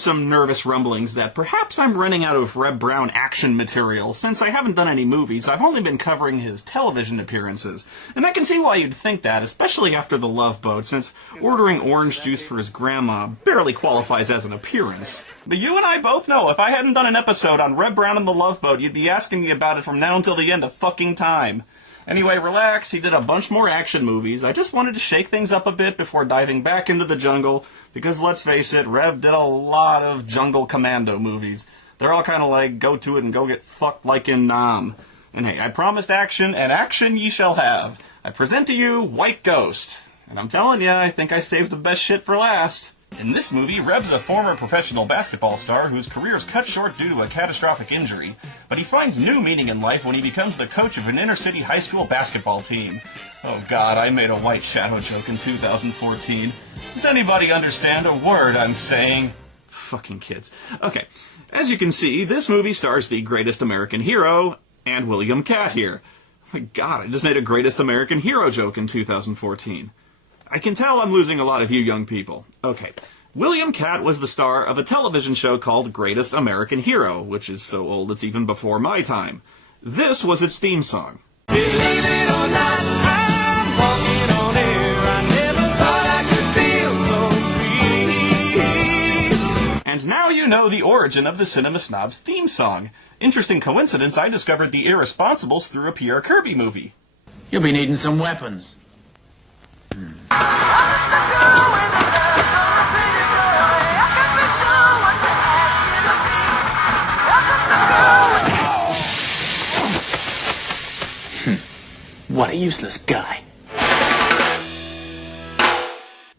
some nervous rumblings that perhaps I'm running out of Reb Brown action material. Since I haven't done any movies, I've only been covering his television appearances. And I can see why you'd think that, especially after The Love Boat, since ordering orange juice for his grandma barely qualifies as an appearance. But you and I both know if I hadn't done an episode on Reb Brown and The Love Boat, you'd be asking me about it from now until the end of fucking time. Anyway, relax, he did a bunch more action movies. I just wanted to shake things up a bit before diving back into the jungle, because let's face it, Reb did a lot of jungle commando movies. They're all kind of like, go to it and go get fucked like in Nam. And hey, I promised action, and action ye shall have. I present to you White Ghost. And I'm telling ya, I think I saved the best shit for last. In this movie, Reb's a former professional basketball star whose career is cut short due to a catastrophic injury, but he finds new meaning in life when he becomes the coach of an inner-city high school basketball team. Oh god, I made a white shadow joke in 2014. Does anybody understand a word I'm saying? Fucking kids. Okay, as you can see, this movie stars the greatest American hero, and William Katt here. Oh my god, I just made a greatest American hero joke in 2014. I can tell I'm losing a lot of you young people. Okay, William Katt was the star of a television show called Greatest American Hero, which is so old it's even before my time. This was its theme song. Believe it or not, I'm walking on air. I never thought I could feel so free. And now you know the origin of the Cinema Snobs theme song. Interesting coincidence, I discovered the Irresponsibles through a Pierre Kirby movie. You'll be needing some weapons. What a useless guy.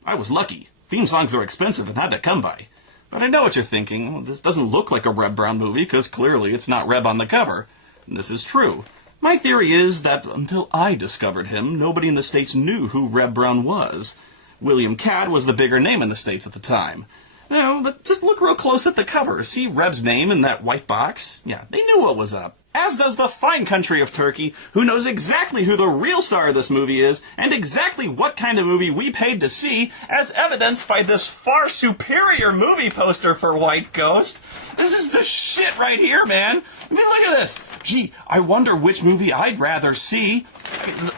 I was lucky. Theme songs are expensive and had to come by. But I know what you're thinking. Well, this doesn't look like a Reb Brown movie, because clearly it's not Reb on the cover. And this is true. My theory is that until I discovered him, nobody in the States knew who Reb Brown was. William Katt was the bigger name in the States at the time. No, but just look real close at the cover. See Reb's name in that white box? Yeah, they knew what was up. As does the fine country of Turkey, who knows exactly who the real star of this movie is, and exactly what kind of movie we paid to see, as evidenced by this far superior movie poster for White Ghost. This is the shit right here, man. I mean, look at this. Gee, I wonder which movie I'd rather see.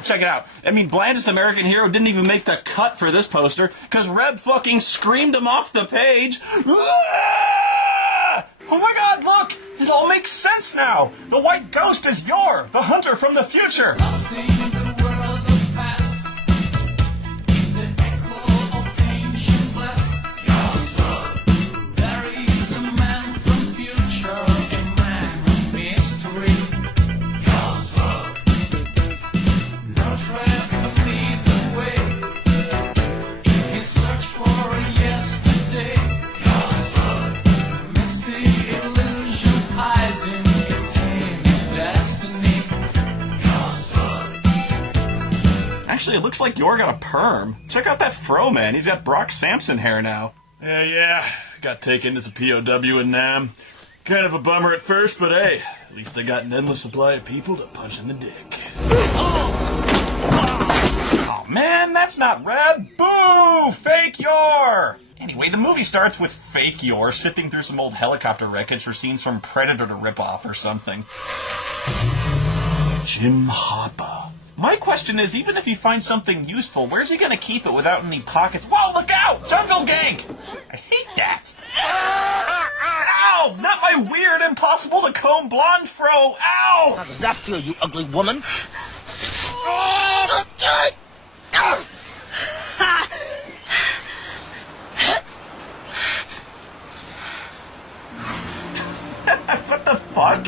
Check it out. I mean, Blandest American Hero didn't even make the cut for this poster, because Reb fucking screamed him off the page. Ah! Oh my god, look! It all makes sense now! The White Ghost is Yor, the hunter from the future! Lost in the world of past, in the echo of ancient west. There is a man from future, a man of mystery. No trace to lead the way, in his search for a yesterday. Actually, it looks like Yor got a perm. Check out that fro, man. He's got Brock Sampson hair now. Yeah. Got taken as a POW in Nam. Kind of a bummer at first, but hey, at least I got an endless supply of people to punch in the dick. Oh man, that's not Reb. Boo! Fake Yor! Anyway, the movie starts with fake Yor sifting through some old helicopter wreckage for scenes from Predator to ripoff or something. Jim Hoppa. My question is, even if he finds something useful, where's he gonna keep it without any pockets? Whoa, look out! Jungle Gank! I hate that! Ow! Not my weird, impossible-to-comb blonde fro! Ow! How does that feel, you ugly woman? What the fuck?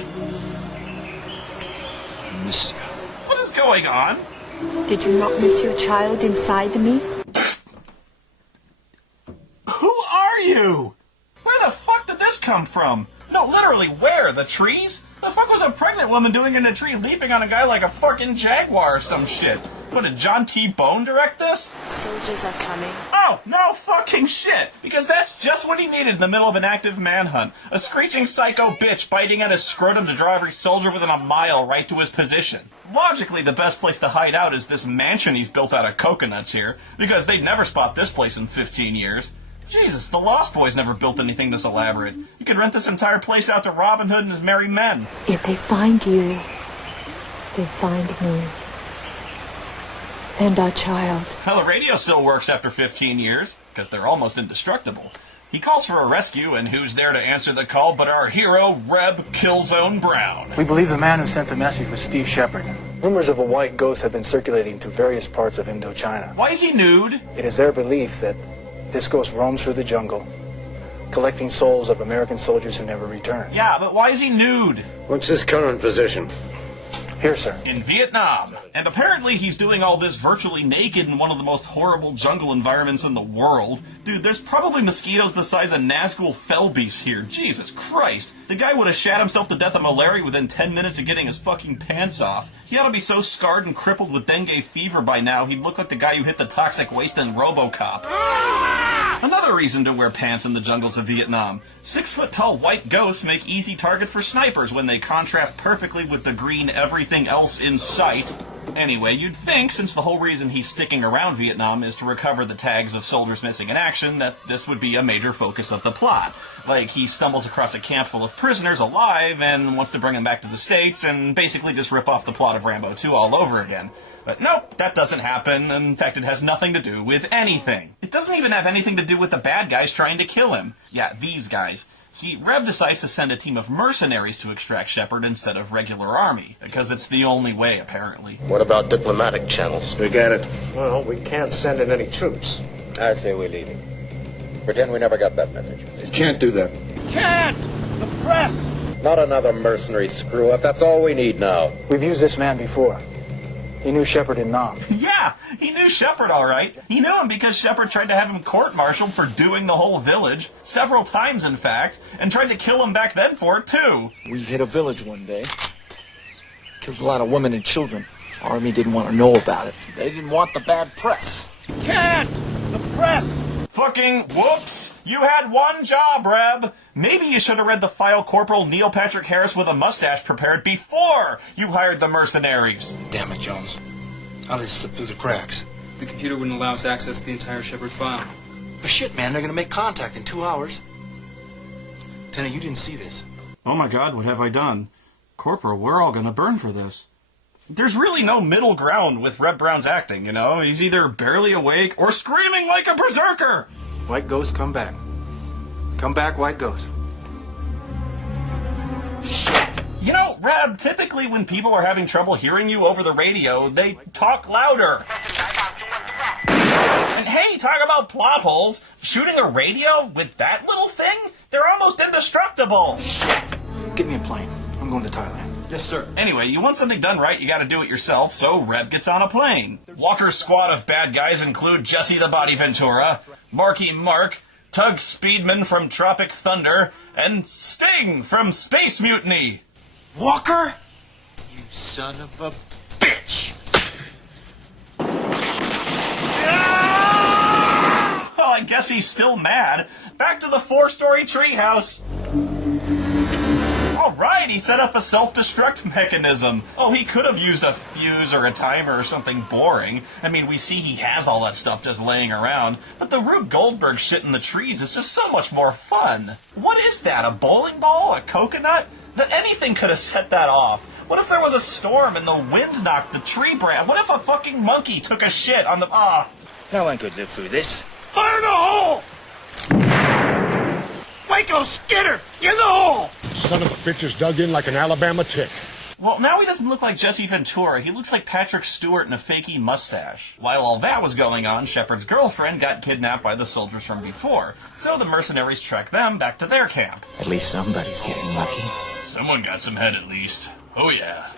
I miss you. What is going on? Did you not miss your child inside me? Who are you? Where the fuck did this come from? No, literally, where? The trees? The fuck was a pregnant woman doing in a tree leaping on a guy like a fucking jaguar or some shit? What, did John T. Bone direct this? Soldiers are coming. Oh, no fucking shit! Because that's just what he needed in the middle of an active manhunt. A screeching psycho bitch biting at his scrotum to draw every soldier within a mile right to his position. Logically, the best place to hide out is this mansion he's built out of coconuts here, because they'd never spot this place in 15 years. Jesus, the Lost Boys never built anything this elaborate. You could rent this entire place out to Robin Hood and his merry men. If they find you, they find me. And our child. Well, the radio still works after 15 years, because they're almost indestructible. He calls for a rescue, and who's there to answer the call but our hero, Reb Killzone Brown? We believe the man who sent the message was Steve Shepard. Rumors of a white ghost have been circulating through various parts of Indochina. Why is he nude? It is their belief that this ghost roams through the jungle, collecting souls of American soldiers who never return. Yeah, but why is he nude? What's his current position? Here, sir. In Vietnam. And apparently he's doing all this virtually naked in one of the most horrible jungle environments in the world. Dude, there's probably mosquitoes the size of Nazgul Felbeasts here. Jesus Christ. The guy would have shat himself to death of malaria within 10 minutes of getting his fucking pants off. He ought to be so scarred and crippled with dengue fever by now, he'd look like the guy who hit the toxic waste in RoboCop. Another reason to wear pants in the jungles of Vietnam. 6-foot-tall white ghosts make easy targets for snipers when they contrast perfectly with the green everything else in sight. Anyway, you'd think, since the whole reason he's sticking around Vietnam is to recover the tags of soldiers missing in action, that this would be a major focus of the plot. Like, he stumbles across a camp full of prisoners alive and wants to bring them back to the States and basically just rip off the plot of Rambo 2 all over again. But nope, that doesn't happen. In fact, it has nothing to do with anything. It doesn't even have anything to do with the bad guys trying to kill him. Yeah, these guys. See, Reb decides to send a team of mercenaries to extract Shepard instead of regular army, because it's the only way, apparently. What about diplomatic channels? Forget it. Well, we can't send in any troops. I say we leave him. Pretend we never got that message. You can't do that. Can't! The press! Not another mercenary screw-up. That's all we need now. We've used this man before. He knew Shepard in Nam. Yeah, he knew Shepard all right. He knew him because Shepard tried to have him court-martialed for doing the whole village, several times in fact, and tried to kill him back then for it too. We hit a village one day. Killed a lot of women and children. Army didn't want to know about it. They didn't want the bad press. Can't! The press! Fucking whoops! You had one job, Reb! Maybe you should have read the file Corporal Neil Patrick Harris with a mustache prepared before you hired the mercenaries. Damn it, Jones. How did it slip through the cracks? The computer wouldn't allow us access to the entire Shepard file. Oh, shit, man, they're gonna make contact in 2 hours. Lieutenant, you didn't see this. Oh my god, what have I done? Corporal, we're all gonna burn for this. There's really no middle ground with Reb Brown's acting, you know? He's either barely awake or screaming like a berserker! White Ghost, come back. Come back, White Ghost. You know, Reb, typically when people are having trouble hearing you over the radio, they talk louder. And hey, talk about plot holes. Shooting a radio with that little thing? They're almost indestructible. Get me a plane. I'm going to Thailand. Yes, sir. Anyway, you want something done right, you gotta do it yourself, so Reb gets on a plane. Walker's squad of bad guys include Jesse the Body Ventura, Marky Mark, Tug Speedman from Tropic Thunder, and Sting from Space Mutiny. Walker? You son of a bitch! Well, I guess he's still mad. Back to the 4-story treehouse. Alright, he set up a self-destruct mechanism. Oh, he could have used a fuse or a timer or something boring. I mean, we see he has all that stuff just laying around. But the Rube Goldberg shit in the trees is just so much more fun. What is that, a bowling ball? A coconut? That anything could have set that off. What if there was a storm and the wind knocked the tree branch? What if a fucking monkey took a shit on the... No one could live through this. Fire in the hole! Waco Skinner! In the hole! Son of a bitch is dug in like an Alabama tick. Well, now he doesn't look like Jesse Ventura. He looks like Patrick Stewart in a fakey mustache. While all that was going on, Shepard's girlfriend got kidnapped by the soldiers from before. So the mercenaries tracked them back to their camp. At least somebody's getting lucky. Someone got some head at least. Oh yeah.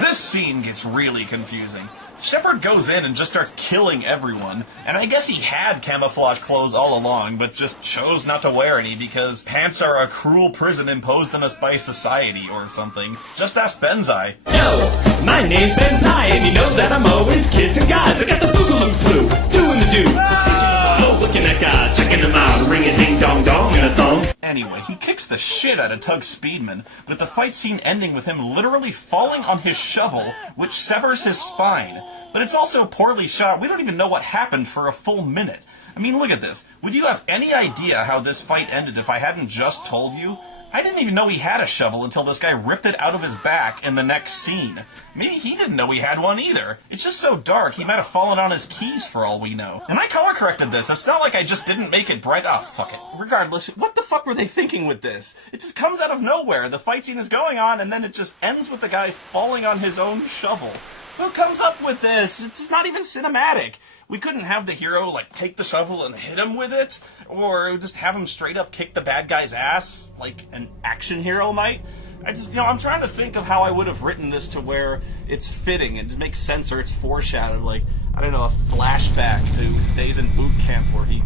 This scene gets really confusing. Shepard goes in and just starts killing everyone, and I guess he had camouflage clothes all along, but just chose not to wear any because pants are a cruel prison imposed on us by society or something. Just ask Benzai. Yo, my name's Benzai, and you know that I'm always kissing guys. I got the boogaloo flu, doing the dudes. Oh, looking at guys, checking them out, ringing ding dong dong in a thong. Anyway, he kicks the shit out of Tug Speedman, with the fight scene ending with him literally falling on his shovel, which severs his spine. But it's also poorly shot. We don't even know what happened for a full minute. I mean, look at this. Would you have any idea how this fight ended if I hadn't just told you? I didn't even know he had a shovel until this guy ripped it out of his back in the next scene. Maybe he didn't know he had one either. It's just so dark, he might have fallen on his keys for all we know. And I color corrected this. It's not like I just didn't make it bright. Oh, fuck it. Regardless, what the fuck were they thinking with this? It just comes out of nowhere. The fight scene is going on, and then it just ends with the guy falling on his own shovel. Who comes up with this? It's just not even cinematic. We couldn't have the hero, like, take the shovel and hit him with it, or just have him straight up kick the bad guy's ass, like an action hero might. I'm trying to think of how I would have written this to where it's fitting and it makes sense, or it's foreshadowed, like, I don't know, a flashback to his days in boot camp where he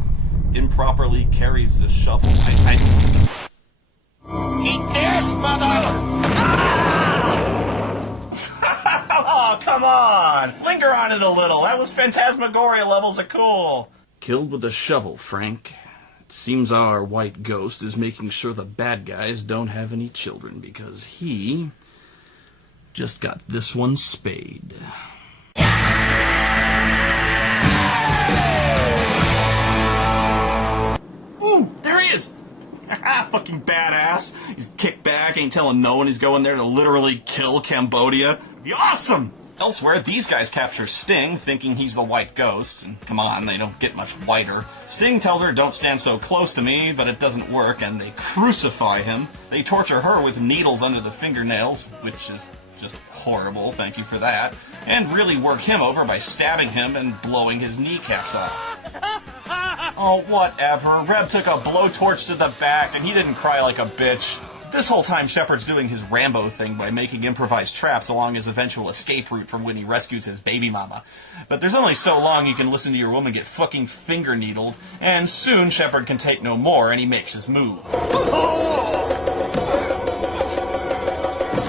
improperly carries the shovel. Eat this, mother! Oh, come on! Linger on it a little. That was Phantasmagoria levels of cool. Killed with a shovel, Frank. It seems our white ghost is making sure the bad guys don't have any children because he just got this one spayed. Ooh, there he is! Fucking badass. He's kicked back, ain't telling no one he's going there to literally kill Cambodia. It'd be awesome! Elsewhere, these guys capture Sting, thinking he's the white ghost. And come on, they don't get much whiter. Sting tells her, don't stand so close to me, but it doesn't work, and they crucify him. They torture her with needles under the fingernails, which is just horrible, thank you for that. And really work him over by stabbing him and blowing his kneecaps off. Oh, whatever. Reb took a blowtorch to the back, and he didn't cry like a bitch. This whole time, Shepard's doing his Rambo thing by making improvised traps along his eventual escape route from when he rescues his baby mama. But there's only so long you can listen to your woman get fucking finger needled, and soon Shepard can take no more, and he makes his move.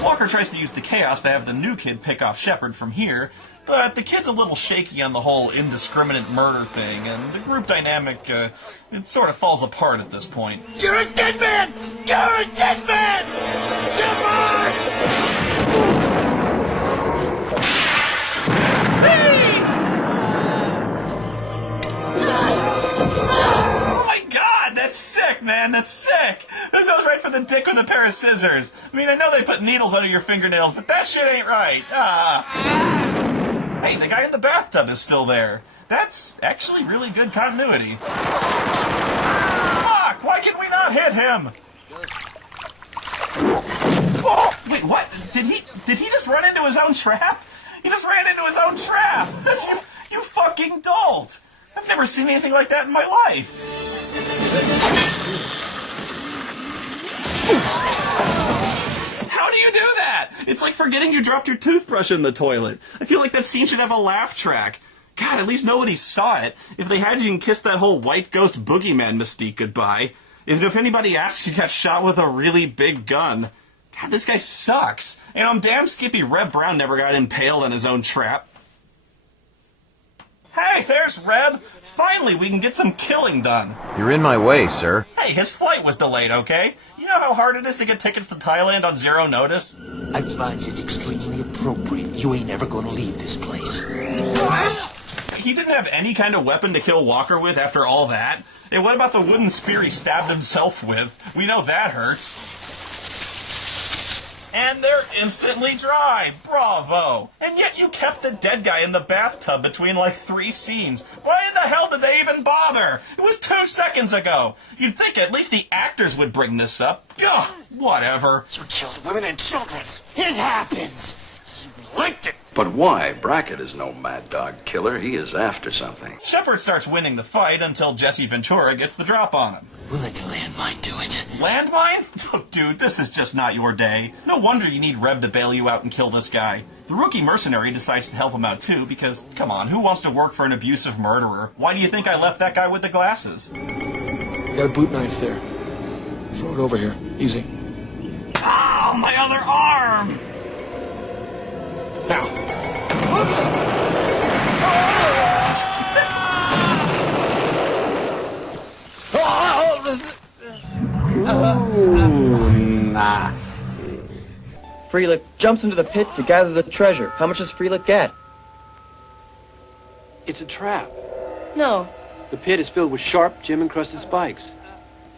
Walker tries to use the chaos to have the new kid pick off Shepard from here, but the kid's a little shaky on the whole indiscriminate murder thing, and the group dynamic, it sort of falls apart at this point. You're a dead man! You're a dead man! Shepard! Oh my god, that's sick, man, that's sick! Who goes right for the dick with a pair of scissors? I mean, I know they put needles under your fingernails, but that shit ain't right. Hey, the guy in the bathtub is still there. That's actually really good continuity. Fuck! Why can we not hit him? Oh, wait, what? Did he just run into his own trap? He just ran into his own trap! That's you fucking dolt! I've never seen anything like that in my life. How do you do that? It's like forgetting you dropped your toothbrush in the toilet. I feel like that scene should have a laugh track. God, at least nobody saw it. If they had, you can kiss that whole white ghost boogeyman mystique goodbye. If anybody asks, you got shot with a really big gun. God, this guy sucks. And I'm damn skippy Reb Brown never got impaled on his own trap. Hey, there's Reb. Finally, we can get some killing done. You're in my way, sir. Hey, his flight was delayed, okay? You know how hard it is to get tickets to Thailand on zero notice? I find it extremely appropriate. You ain't ever gonna leave this place. What? He didn't have any kind of weapon to kill Walker with after all that? And what about the wooden spear he stabbed himself with? We know that hurts. And they're instantly dry. Bravo. And yet you kept the dead guy in the bathtub between like 3 scenes. Why in the hell did they even bother? It was 2 seconds ago. You'd think at least the actors would bring this up. Ugh, whatever. You killed women and children. It happens. You liked it. But why? Brackett is no mad dog killer. He is after something. Shepard starts winning the fight until Jesse Ventura gets the drop on him. We'll let the landmine do it. Landmine? Oh, dude, this is just not your day. No wonder you need Reb to bail you out and kill this guy. The rookie mercenary decides to help him out too because, come on, who wants to work for an abusive murderer? Why do you think I left that guy with the glasses? You got a boot knife there. Throw it over here. Easy. Oh, my other arm! Now. Ooh, nasty. Freelit jumps into the pit to gather the treasure. How much does Freelit get? It's a trap. No, The pit is filled with sharp, gem-encrusted spikes.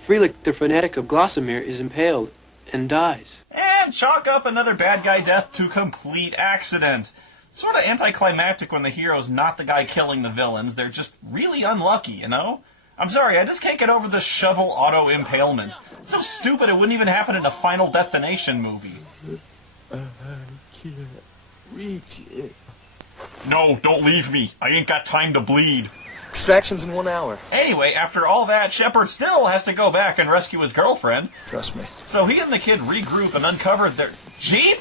Freelich, the fanatic of Glossamere, is impaled and dies. And chalk up another bad guy death to complete accident. Sort of anticlimactic when the hero's not the guy killing the villains. They're just really unlucky, you know? I'm sorry, I just can't get over the shovel auto-impalement. It's so stupid it wouldn't even happen in a Final Destination movie. I can't reach it. No, don't leave me. I ain't got time to bleed. Extraction's in 1 hour. Anyway, after all that, Shepard still has to go back and rescue his girlfriend. Trust me. So he and the kid regroup and uncover their... Jeep?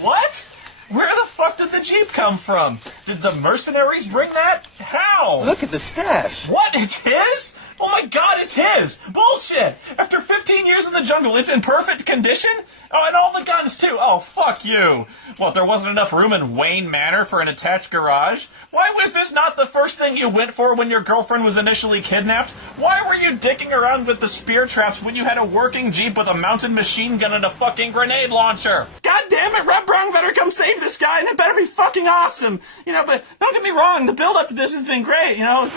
What? Where the fuck did the Jeep come from? Did the mercenaries bring that? How? Look at the stash. What? It's his? Oh my god, it's his! Bullshit! After 15 years in the jungle, it's in perfect condition? Oh, and all the guns, too! Oh, fuck you! What, there wasn't enough room in Wayne Manor for an attached garage? Why was this not the first thing you went for when your girlfriend was initially kidnapped? Why were you dicking around with the spear traps when you had a working Jeep with a mounted machine gun and a fucking grenade launcher? God damn it, Red Brown better come save this guy, and it better be fucking awesome! You know, but don't get me wrong, the build-up to this has been great, you know?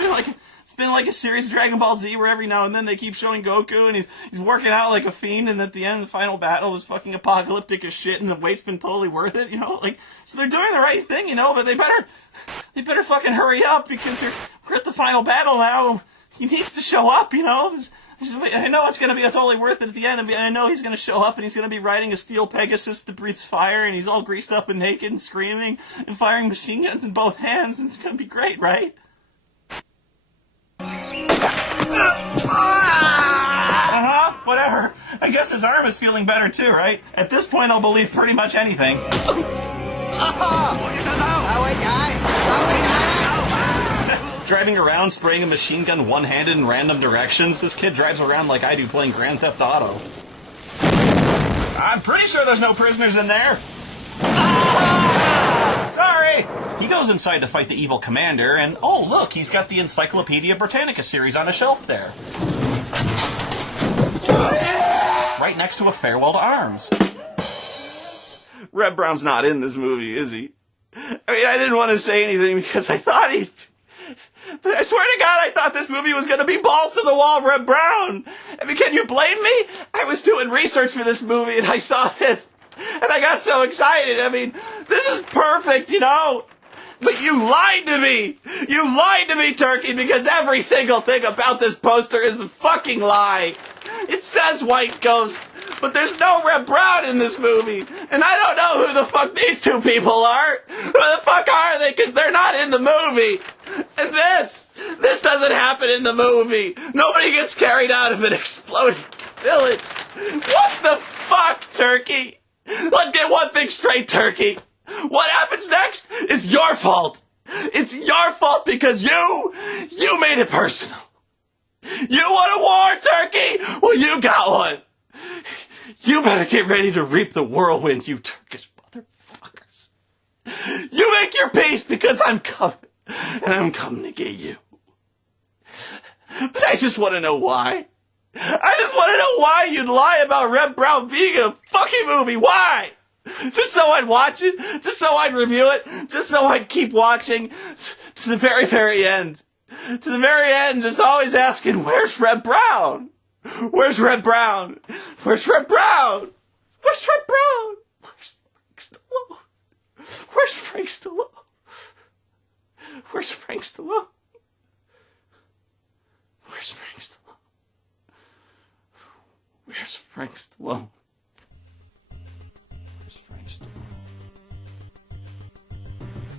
It's been like a series of Dragon Ball Z where every now and then they keep showing Goku and he's working out like a fiend, and at the end of the final battle is fucking apocalyptic as shit and the wait's been totally worth it, you know? Like, so they're doing the right thing, you know, but they better fucking hurry up because we're at the final battle now. He needs to show up, you know? I know it's going to be totally worth it at the end, and I know he's going to show up and he's going to be riding a steel Pegasus that breathes fire, and he's all greased up and naked and screaming and firing machine guns in both hands, and it's going to be great, right? Whatever. I guess his arm is feeling better too, right? At this point, I'll believe pretty much anything. Driving around, spraying a machine gun one-handed in random directions. This kid drives around like I do playing Grand Theft Auto. I'm pretty sure there's no prisoners in there. Sorry! He goes inside to fight the evil commander, and oh look, he's got the Encyclopedia Britannica series on a shelf there. Right next to a Farewell to Arms. Red Brown's not in this movie, is he? I mean, I didn't want to say anything because I thought he... But I swear to God, I thought this movie was going to be balls to the wall Red Brown. I mean, can you blame me? I was doing research for this movie and I saw this. And I got so excited. I mean, this is perfect, you know? But you lied to me! You lied to me, Turkey, because every single thing about this poster is a fucking lie. It says White Ghost, but there's no Red Brown in this movie. And I don't know who the fuck these two people are. Who the fuck are they? Because they're not in the movie. And this doesn't happen in the movie. Nobody gets carried out of an exploding village. What the fuck, Turkey? Let's get one thing straight, Turkey. What happens next is your fault. It's your fault because you made it personal. You want a war, Turkey? Well, you got one. You better get ready to reap the whirlwind, you Turkish motherfuckers. You make your peace because I'm coming, and I'm coming to get you. But I just want to know why. I just want to know why you'd lie about Red Brown being in a fucking movie. Why? Just so I'd watch it? Just so I'd review it? Just so I'd keep watching to the very, very end? To the very end, just always asking, where's Red Brown? Where's Red Brown? Where's Red Brown? Where's Red Brown? Where's Frank Stallone? Where's Frank Stallone? Where's Frank Stallone? Where's Frank Stallone? Where's Frank Stallone? Where's Frank Stallone?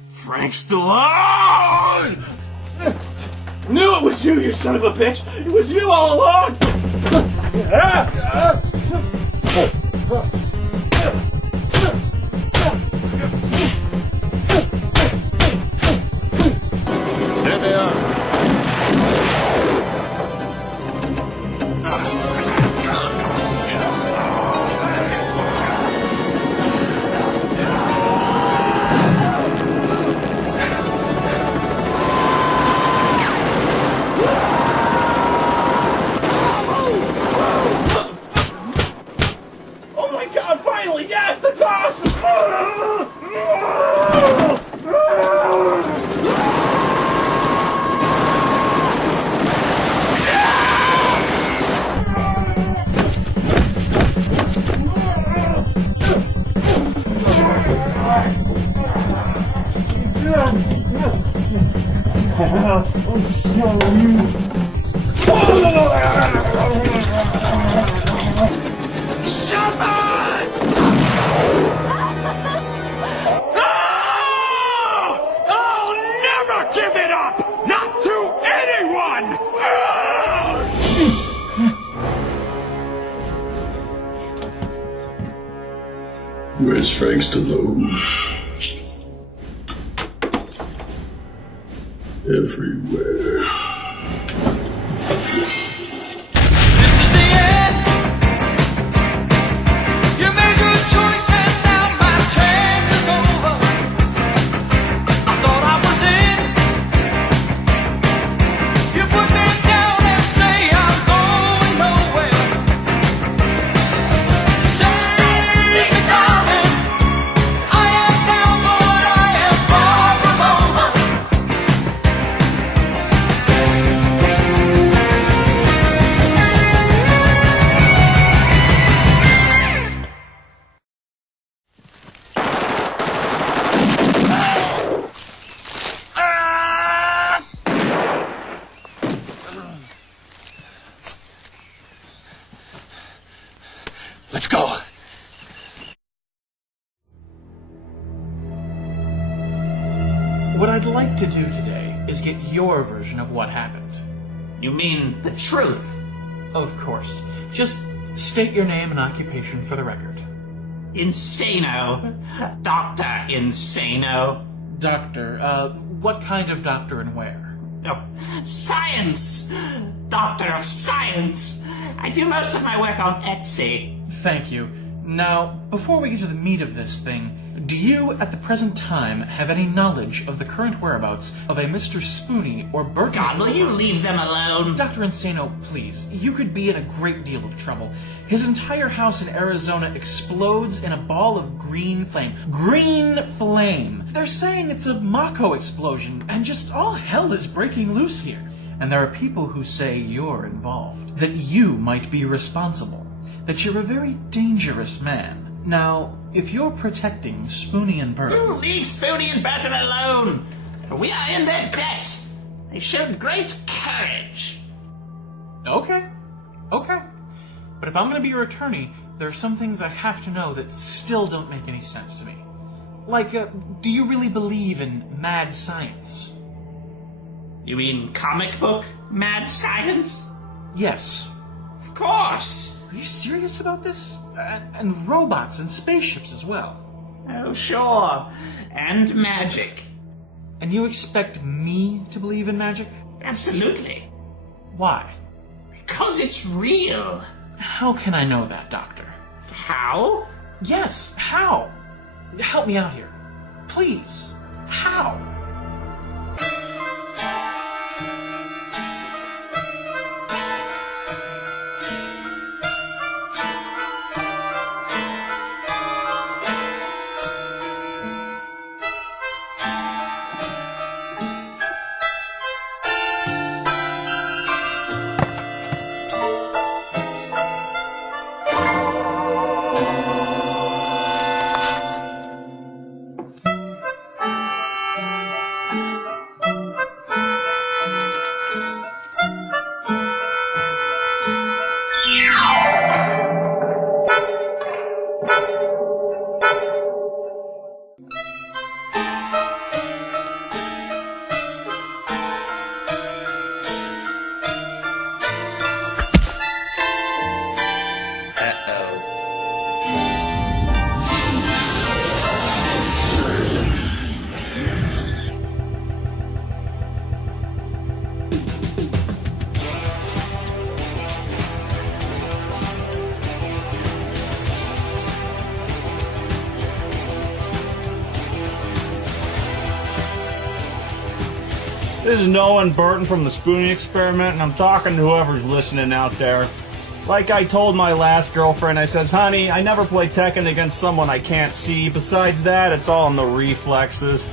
Frank Stallone! I knew it was you, you son of a bitch! It was you all along! There they are. Where's Frank Stallone? Everywhere. This is the end. You made your choice and now my chance is over. I thought I was in. You put me down and say I'm going nowhere. Save me, darling. I am down, Lord, I am far from over. Let's go. What I'd like to do today is get your version of what happened. You mean the truth? Of course. Just state your name and occupation for the record. Insano. Dr. Insano. Doctor, what kind of doctor and where? Oh, science! Doctor of Science! I do most of my work on Etsy. Thank you. Now, before we get to the meat of this thing, do you, at the present time, have any knowledge of the current whereabouts of a Mr. Spoony or Burton? God, will you leave them alone? Dr. Insano, please. You could be in a great deal of trouble. His entire house in Arizona explodes in a ball of green flame. Green flame! They're saying it's a Mako explosion, and just all hell is breaking loose here. And there are people who say you're involved. That you might be responsible. That you're a very dangerous man. Now, if you're protecting Spoony and Burton... You leave Spoony and Burton alone! We are in their debt! They showed great courage. Okay. But if I'm going to be your attorney, there are some things I have to know that still don't make any sense to me. Like, do you really believe in mad science? You mean comic book mad science? Yes. Of course! Are you serious about this? And robots and spaceships as well. Oh, sure. And magic. And you expect me to believe in magic? Absolutely. Why? Because it's real. How can I know that, Doctor? How? Yes, how? Help me out here. Please. How? This is Noah and Burton from the Spoony Experiment, and I'm talking to whoever's listening out there. Like I told my last girlfriend, I says, honey, I never play Tekken against someone I can't see. Besides that, it's all in the reflexes.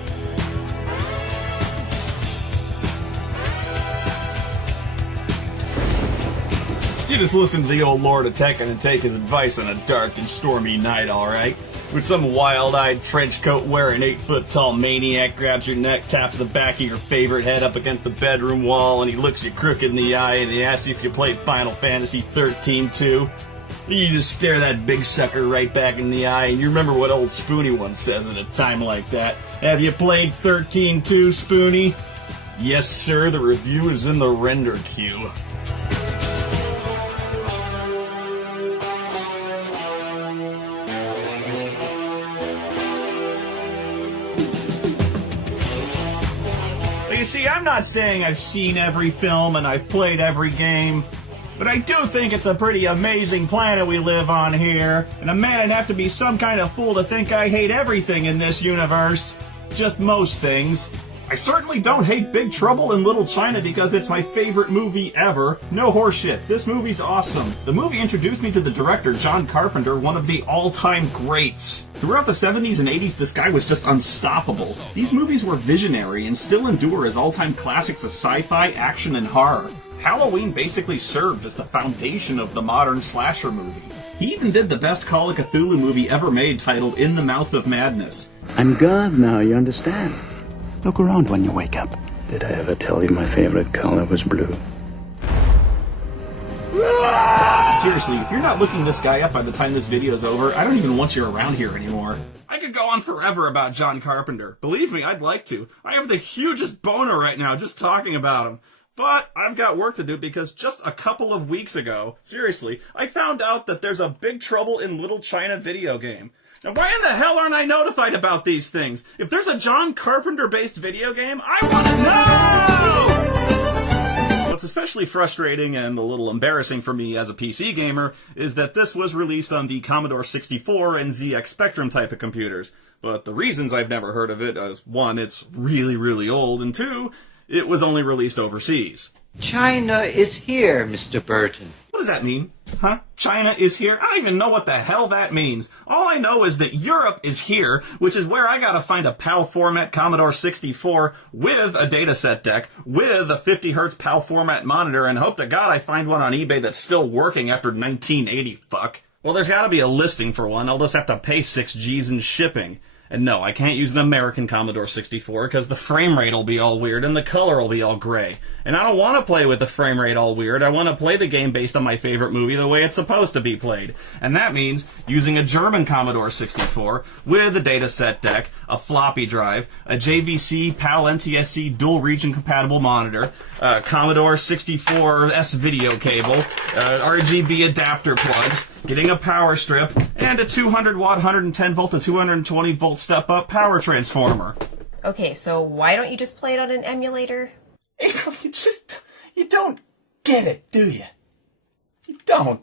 You just listen to the old Lord of Tekken and take his advice on a dark and stormy night, alright? With some wild-eyed, trench-coat-wearing, 8-foot-tall maniac grabs your neck, taps the back of your favorite head up against the bedroom wall, and he looks you crooked in the eye, and he asks you if you played Final Fantasy 13 too. You just stare that big sucker right back in the eye, and you remember what old Spoony once says at a time like that. Have you played 13 too, Spoony? Yes, sir, the review is in the render queue. you see, I'm not saying I've seen every film and I've played every game, but I do think it's a pretty amazing planet we live on here, and a man would have to be some kind of fool to think I hate everything in this universe. Just most things. I certainly don't hate Big Trouble in Little China because it's my favorite movie ever. No horseshit. This movie's awesome. The movie introduced me to the director, John Carpenter, one of the all-time greats. Throughout the 70s and 80s, this guy was just unstoppable. These movies were visionary and still endure as all-time classics of sci-fi, action, and horror. Halloween basically served as the foundation of the modern slasher movie. He even did the best Call of Cthulhu movie ever made, titled In the Mouth of Madness. I'm God now, you understand? Look around when you wake up. Did I ever tell you my favorite color was blue? Seriously, if you're not looking this guy up by the time this video's over, I don't even want you around here anymore. I could go on forever about John Carpenter. Believe me, I'd like to. I have the hugest boner right now just talking about him. But I've got work to do because just a couple of weeks ago, seriously, I found out that there's a Big Trouble in Little China video game. Now, why in the hell aren't I notified about these things? If there's a John Carpenter-based video game, I want to know! What's especially frustrating and a little embarrassing for me as a PC gamer is that this was released on the Commodore 64 and ZX Spectrum type of computers. But the reasons I've never heard of it is, one, it's really, really old, and two, it was only released overseas. China is here, Mr. Burton. What does that mean? Huh? China is here? I don't even know what the hell that means. All I know is that Europe is here, which is where I gotta find a PAL format Commodore 64 with a dataset deck, with a 50 Hz PAL format monitor, and hope to God I find one on eBay that's still working after 1980, fuck. Well, there's gotta be a listing for one. I'll just have to pay 6 G's in shipping. And no, I can't use an American Commodore 64 because the frame rate will be all weird and the color will be all gray. And I don't want to play with the frame rate all weird. I want to play the game based on my favorite movie the way it's supposed to be played. And that means using a German Commodore 64 with a dataset deck, a floppy drive, a JVC PAL NTSC dual region compatible monitor, a Commodore 64 S video cable, RGB adapter plugs, getting a power strip, and a 200 watt 110 volt to 220 volt step up power transformer. Okay, so why don't you just play it on an emulator? April, you don't get it, do you? You don't.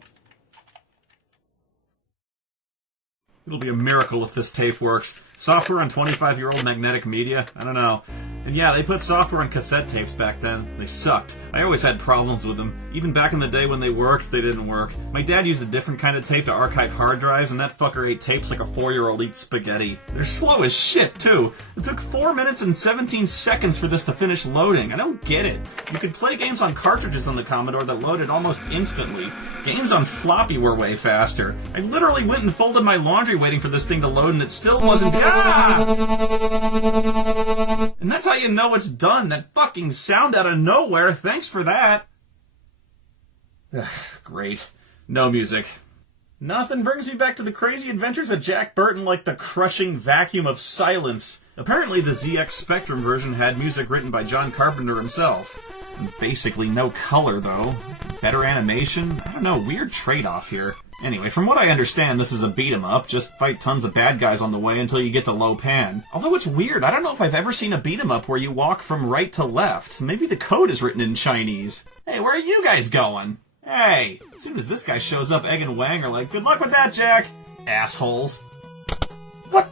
It'll be a miracle if this tape works. Software on 25-year-old magnetic media? I don't know. And yeah, they put software on cassette tapes back then. They sucked. I always had problems with them. Even back in the day when they worked, they didn't work. My dad used a different kind of tape to archive hard drives, and that fucker ate tapes like a 4-year-old eats spaghetti. They're slow as shit, too. It took 4 minutes and 17 seconds for this to finish loading. I don't get it. You could play games on cartridges on the Commodore that loaded almost instantly. Games on floppy were way faster. I literally went and folded my laundry waiting for this thing to load, and it still wasn't... Ah! And that's how you know it's done. That fucking sound out of nowhere. Thanks for that. Great. No music. Nothing brings me back to the crazy adventures of Jack Burton like the crushing vacuum of silence. Apparently the ZX Spectrum version had music written by John Carpenter himself. Basically no color, though. Better animation? I don't know, weird trade-off here. Anyway, from what I understand, this is a beat-em-up. Just fight tons of bad guys on the way until you get to Lo Pan. Although it's weird, I don't know if I've ever seen a beat-em-up where you walk from right to left. Maybe the code is written in Chinese. Hey, where are you guys going? Hey, as soon as this guy shows up, Egg and Wang are like, good luck with that, Jack! Assholes. What?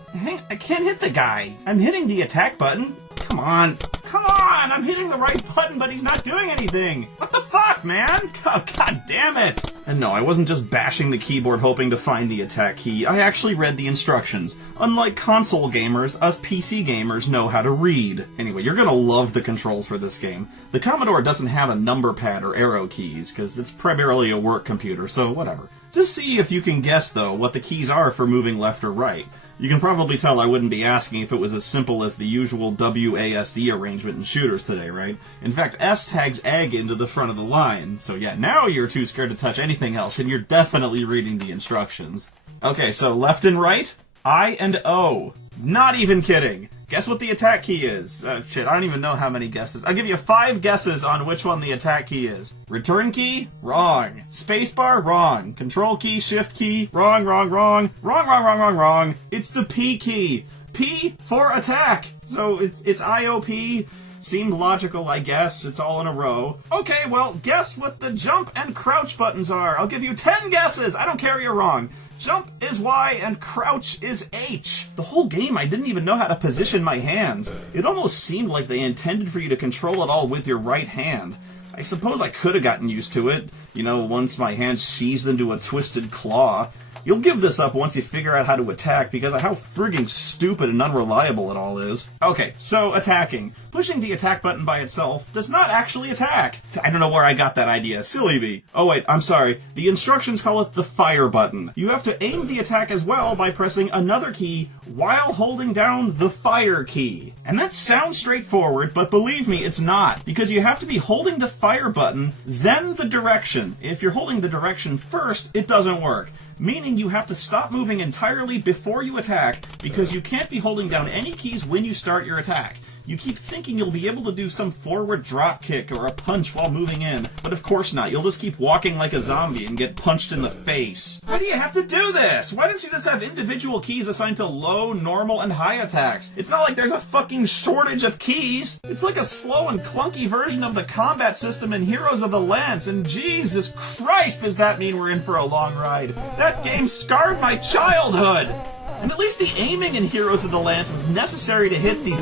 I can't hit the guy. I'm hitting the attack button. Come on. Come on! I'm hitting the right button, but he's not doing anything! What the fuck, man? Oh, god damn it! And no, I wasn't just bashing the keyboard hoping to find the attack key. I actually read the instructions. Unlike console gamers, us PC gamers know how to read. Anyway, you're gonna love the controls for this game. The Commodore doesn't have a number pad or arrow keys, because it's primarily a work computer, so whatever. Just see if you can guess, though, what the keys are for moving left or right. You can probably tell I wouldn't be asking if it was as simple as the usual WASD arrangement in shooters today, right? In fact, S tags egg into the front of the line, so yeah, now you're too scared to touch anything else, and you're definitely reading the instructions. Okay, so left and right, I and O. Not even kidding. Guess what the attack key is? Shit, I don't even know how many guesses. I'll give you 5 guesses on which one the attack key is. Return key? Wrong. Spacebar? Wrong. Control key? Shift key? Wrong, wrong, wrong. Wrong, wrong, wrong, wrong, wrong. It's the P key. P for attack. So it's IOP. Seemed logical, I guess. It's all in a row. Okay, well, guess what the jump and crouch buttons are. I'll give you 10 guesses. I don't care, you're wrong. Jump is Y and crouch is H. The whole game I didn't even know how to position my hands. It almost seemed like they intended for you to control it all with your right hand. I suppose I could have gotten used to it, you know, once my hand seized into a twisted claw. You'll give this up once you figure out how to attack because of how frigging stupid and unreliable it all is. Okay, so attacking. Pushing the attack button by itself does not actually attack. I don't know where I got that idea. Silly me. Oh wait, I'm sorry. The instructions call it the fire button. You have to aim the attack as well by pressing another key while holding down the fire key. And that sounds straightforward, but believe me, it's not. Because you have to be holding the fire button, then the direction. If you're holding the direction first, it doesn't work. Meaning you have to stop moving entirely before you attack, because you can't be holding down any keys when you start your attack. You keep thinking you'll be able to do some forward drop kick or a punch while moving in, but of course not. You'll just keep walking like a zombie and get punched in the face. Why do you have to do this? Why don't you just have individual keys assigned to low, normal, and high attacks? It's not like there's a fucking shortage of keys. It's like a slow and clunky version of the combat system in Heroes of the Lance, and Jesus Christ, does that mean we're in for a long ride? That game scarred my childhood! And at least the aiming in Heroes of the Lance was necessary to hit these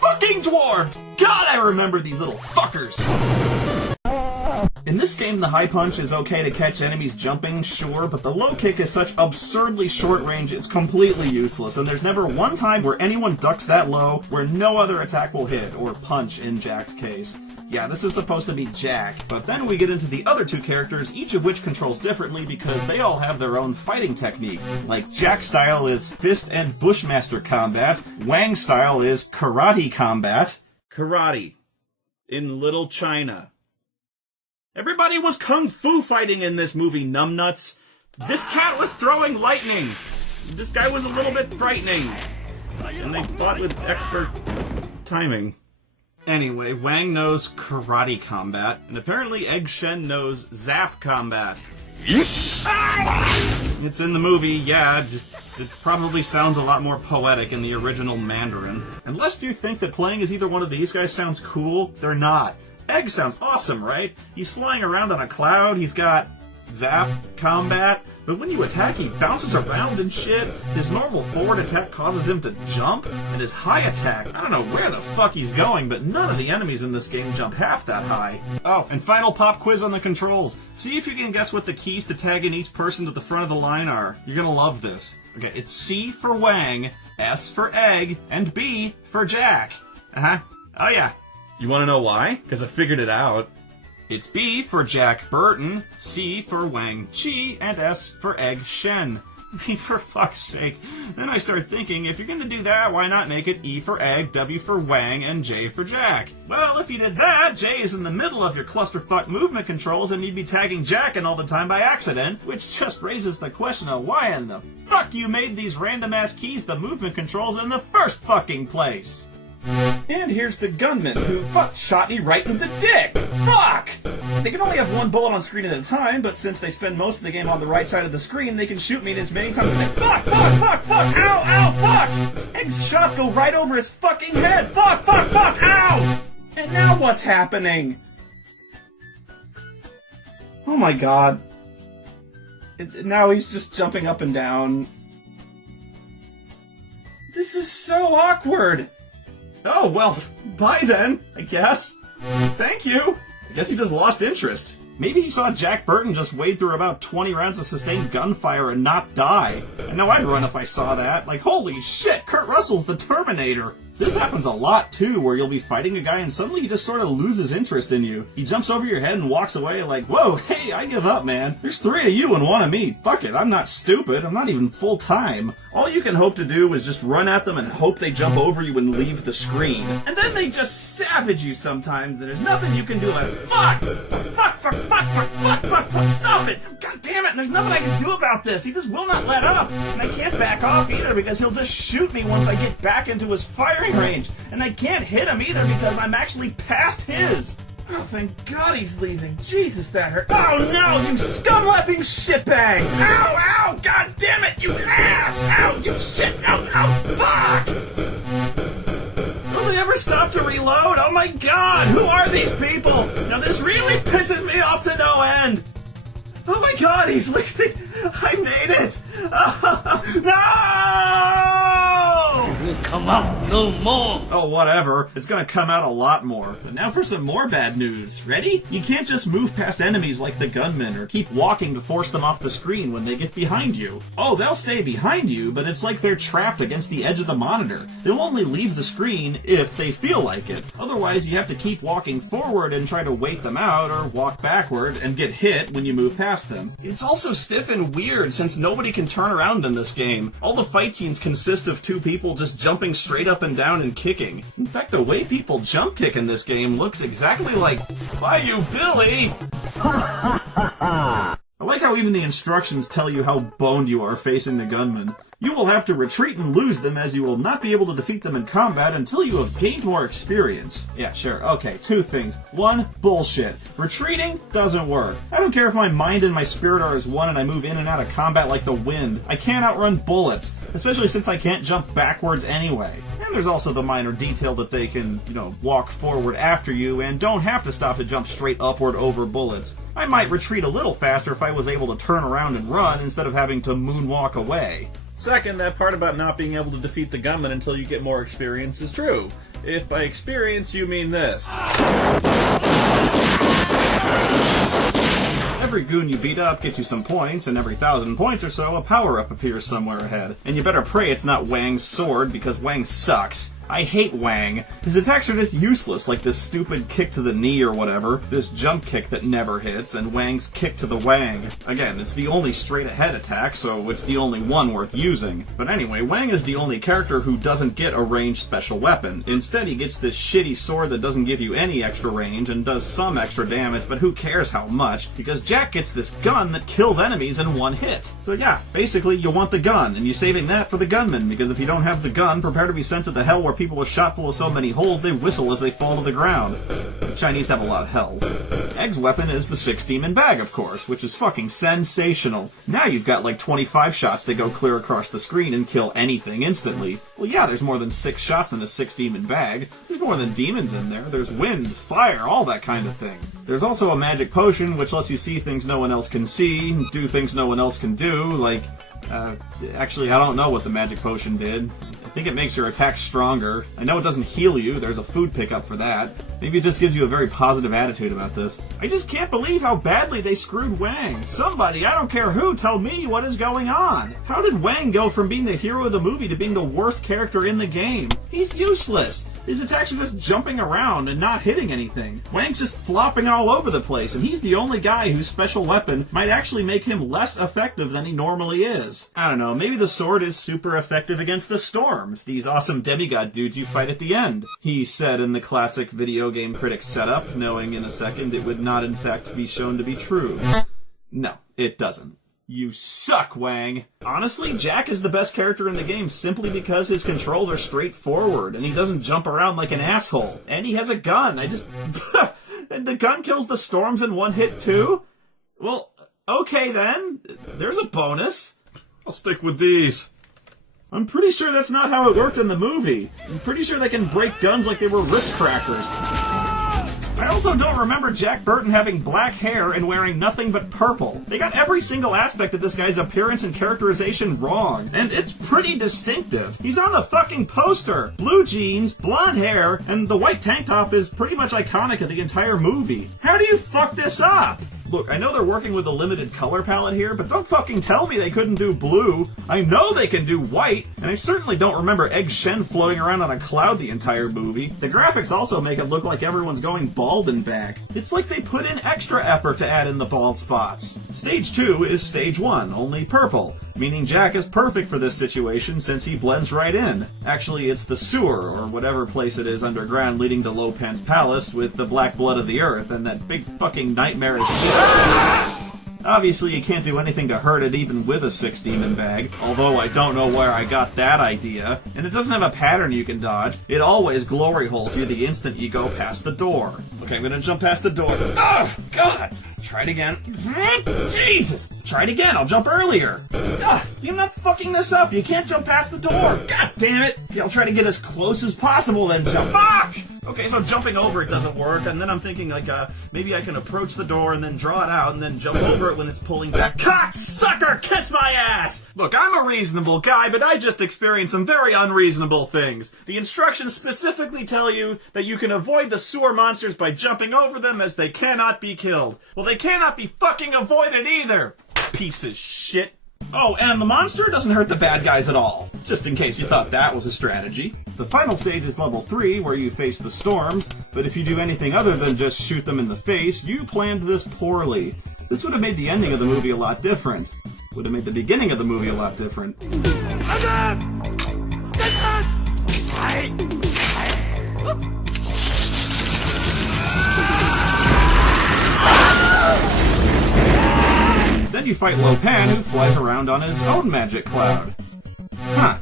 fucking dwarves! God, I remember these little fuckers! In this game, the high punch is okay to catch enemies jumping, sure, but the low kick is such absurdly short range it's completely useless, and there's never one time where anyone ducks that low where no other attack will hit, or punch in Jack's case. Yeah, this is supposed to be Jack, but then we get into the other two characters, each of which controls differently because they all have their own fighting technique. Like, Jack's style is fist and bushmaster combat, Wang's style is karate combat. Karate. In Little China. Everybody was kung fu fighting in this movie, numbnuts. This cat was throwing lightning. This guy was a little bit frightening. And they fought with expert timing. Anyway, Wang knows karate combat, and apparently Egg Shen knows zap combat. It's in the movie, yeah, just it probably sounds a lot more poetic in the original Mandarin. And lest you think that playing as either one of these guys sounds cool, they're not. Egg sounds awesome, right? He's flying around on a cloud, he's got zap combat, but when you attack he bounces around and shit. His normal forward attack causes him to jump, and his high attack, I don't know where the fuck he's going, but none of the enemies in this game jump half that high. Oh, and final pop quiz on the controls. See if you can guess what the keys to tag in each person to the front of the line are. You're gonna love this. Okay, it's C for Wang, S for Egg, and B for Jack. Oh yeah. You wanna know why? Because I figured it out. It's B for Jack Burton, C for Wang Chi, and S for Egg Shen. I mean, for fuck's sake. Then I start thinking, if you're gonna do that, why not make it E for Egg, W for Wang, and J for Jack? Well, if you did that, J is in the middle of your clusterfuck movement controls, and you'd be tagging Jack in all the time by accident, which just raises the question of why in the fuck you made these random-ass keys the movement controls in the first fucking place. And here's the gunman who shot me right in the dick! Fuck! They can only have one bullet on screen at a time, but since they spend most of the game on the right side of the screen, they can shoot me as many times as they— Fuck! Fuck! Fuck! Fuck! Ow! Ow! Fuck! This Egg's shots go right over his fucking head! Fuck! Fuck! Fuck! Ow! And now what's happening? Oh my god. Now he's just jumping up and down. This is so awkward! Oh, well, bye then, I guess. Thank you. I guess he just lost interest. Maybe he saw Jack Burton just wade through about 20 rounds of sustained gunfire and not die. I know I'd run if I saw that. Like, holy shit, Kurt Russell's the Terminator. This happens a lot, too, where you'll be fighting a guy and suddenly he just sort of loses interest in you. He jumps over your head and walks away like, whoa, hey, I give up, man. There's 3 of you and 1 of me. Fuck it, I'm not stupid. I'm not even full-time. All you can hope to do is just run at them and hope they jump over you and leave the screen. And then they just savage you sometimes, and there's nothing you can do like, fuck! Fuck, fuck, fuck, fuck, fuck, fuck, fuck, stop it! God damn it, there's nothing I can do about this. He just will not let up. And I can't back off either because he'll just shoot me once I get back into his firing range. And I can't hit him either because I'm actually past his. Oh, thank God he's leaving. Jesus, that hurt. Oh no, you scum-lapping shitbag! Ow, ow, God damn it, you ass! Ow, you shit! Ow, ow, fuck! Will they ever never stop to reload? Oh my god, who are these people? Now this really pisses me off to no end. Oh my god, he's leaving. I made it. No! It will come out no more. Oh, whatever. It's gonna come out a lot more. But now for some more bad news. Ready? You can't just move past enemies like the gunmen or keep walking to force them off the screen when they get behind you. Oh, they'll stay behind you, but it's like they're trapped against the edge of the monitor. They'll only leave the screen if they feel like it. Otherwise, you have to keep walking forward and try to wait them out or walk backward and get hit when you move past them. It's also stiff and weird since nobody can turn around in this game. All the fight scenes consist of two people just jumping straight up and down and kicking. In fact, the way people jump kick in this game looks exactly like Bayou Billy! I like how even the instructions tell you how boned you are facing the gunman. You will have to retreat and lose them, as you will not be able to defeat them in combat until you have gained more experience. Yeah, sure. Okay, two things. One, bullshit. Retreating doesn't work. I don't care if my mind and my spirit are as one and I move in and out of combat like the wind. I can't outrun bullets, especially since I can't jump backwards anyway. And there's also the minor detail that they can, walk forward after you and don't have to stop to jump straight upward over bullets. I might retreat a little faster if I was able to turn around and run instead of having to moonwalk away. Second, that part about not being able to defeat the gunman until you get more experience is true. If by experience you mean this. Every goon you beat up gets you some points, and every 1,000 points or so, a power-up appears somewhere ahead. And you better pray it's not Wang's sword, because Wang sucks. I hate Wang. His attacks are just useless, like this stupid kick to the knee or whatever, this jump kick that never hits, and Wang's kick to the Wang. Again, it's the only straight-ahead attack, so it's the only one worth using. But anyway, Wang is the only character who doesn't get a ranged special weapon. Instead, he gets this shitty sword that doesn't give you any extra range and does some extra damage, but who cares how much, because Jack gets this gun that kills enemies in one hit. So yeah, basically you want the gun, and you're saving that for the gunman, because if you don't have the gun, prepare to be sent to the hell where people are shot full of so many holes they whistle as they fall to the ground. The Chinese have a lot of hells. Egg's weapon is the 6-demon bag, of course, which is fucking sensational. Now you've got like 25 shots that go clear across the screen and kill anything instantly. Well, yeah, there's more than 6 shots in a 6-demon bag. There's more than demons in there. There's wind, fire, all that kind of thing. There's also a magic potion, which lets you see things no one else can see, do things no one else can do, like... actually, I don't know what the magic potion did. I think it makes your attack stronger. I know it doesn't heal you, there's a food pickup for that. Maybe it just gives you a very positive attitude about this. I just can't believe how badly they screwed Wang. Somebody, I don't care who, tell me what is going on. How did Wang go from being the hero of the movie to being the worst character in the game? He's useless. His attacks are just jumping around and not hitting anything. Wang's just flopping all over the place, and he's the only guy whose special weapon might actually make him less effective than he normally is. I don't know, maybe the sword is super effective against the storms, these awesome demigod dudes you fight at the end. He said in the classic video game critic setup, knowing in a second it would not in fact be shown to be true. No, it doesn't. You suck, Wang. Honestly, Jack is the best character in the game simply because his controls are straightforward and he doesn't jump around like an asshole. And he has a gun. And the gun kills the storms in one hit too? Well, okay then. There's a bonus. I'll stick with these. I'm pretty sure that's not how it worked in the movie. I'm pretty sure they can break guns like they were Ritz crackers. I also don't remember Jack Burton having black hair and wearing nothing but purple. They got every single aspect of this guy's appearance and characterization wrong, and it's pretty distinctive. He's on the fucking poster! Blue jeans, blonde hair, and the white tank top is pretty much iconic of the entire movie. How do you fuck this up? Look, I know they're working with a limited color palette here, but don't fucking tell me they couldn't do blue. I know they can do white, and I certainly don't remember Egg Shen floating around on a cloud the entire movie. The graphics also make it look like everyone's going bald and back. It's like they put in extra effort to add in the bald spots. Stage 2 is Stage 1, only purple, meaning Jack is perfect for this situation since he blends right in. Actually, it's the sewer, or whatever place it is underground leading to Lo Pan's palace with the black blood of the earth and that big fucking nightmarish... Obviously, you can't do anything to hurt it even with a 6-demon bag, although I don't know where I got that idea. And it doesn't have a pattern you can dodge. It always glory holes you the instant you go past the door. Okay, I'm gonna jump past the door. Oh, God! Try it again. Jesus! Try it again, I'll jump earlier. I'm not fucking this up. You can't jump past the door. God damn it! Okay, I'll try to get as close as possible, then jump. Fuck! Okay, so jumping over it doesn't work, and then I'm thinking, like, maybe I can approach the door and then draw it out and then jump over it when it's pulling back. Cocksucker! Kiss my ass! Look, I'm a reasonable guy, but I just experienced some very unreasonable things. The instructions specifically tell you that you can avoid the sewer monsters by jumping over them as they cannot be killed. Well, they cannot be fucking avoided either! Piece of shit. Oh, and the monster doesn't hurt the bad guys at all. Just in case you thought that was a strategy. The final stage is level 3, where you face the storms, but if you do anything other than just shoot them in the face, you planned this poorly. This would have made the ending of the movie a lot different. Would have made the beginning of the movie a lot different. Then you fight Lo Pan, who flies around on his own magic cloud. Huh.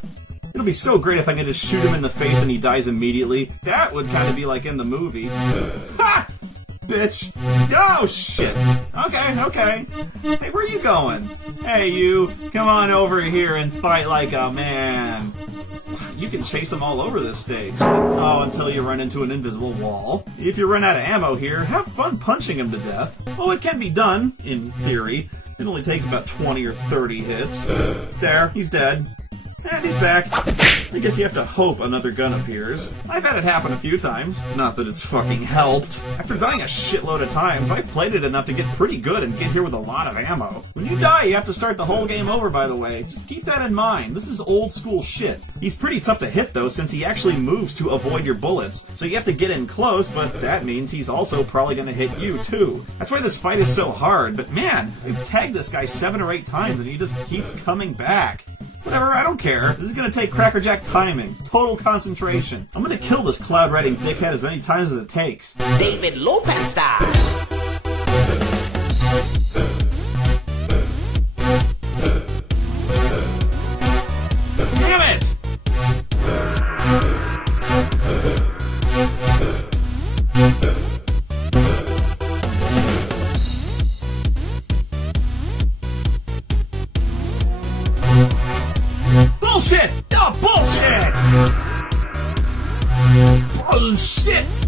It'll be so great if I can just shoot him in the face and he dies immediately. That would kind of be like in the movie. Ha! Bitch. Oh, shit. Okay. Hey, where are you going? Hey, you. Come on over here and fight like a man. You can chase them all over this stage. Oh, until you run into an invisible wall. If you run out of ammo here, have fun punching him to death. Oh, it can be done, in theory. It only takes about 20 or 30 hits. There, he's dead. And he's back. I guess you have to hope another gun appears. I've had it happen a few times. Not that it's fucking helped. After dying a shitload of times, I've played it enough to get pretty good and get here with a lot of ammo. When you die, you have to start the whole game over, by the way. Just keep that in mind. This is old school shit. He's pretty tough to hit, though, since he actually moves to avoid your bullets. So you have to get in close, but that means he's also probably gonna hit you, too. That's why this fight is so hard, but man, I've tagged this guy 7 or 8 times and he just keeps coming back. Whatever, I don't care. This is gonna take crackerjack timing. Total concentration. I'm gonna kill this cloud-riding dickhead as many times as it takes. David Lopan style! Damn it! Bullshit! Oh, bullshit! Bullshit!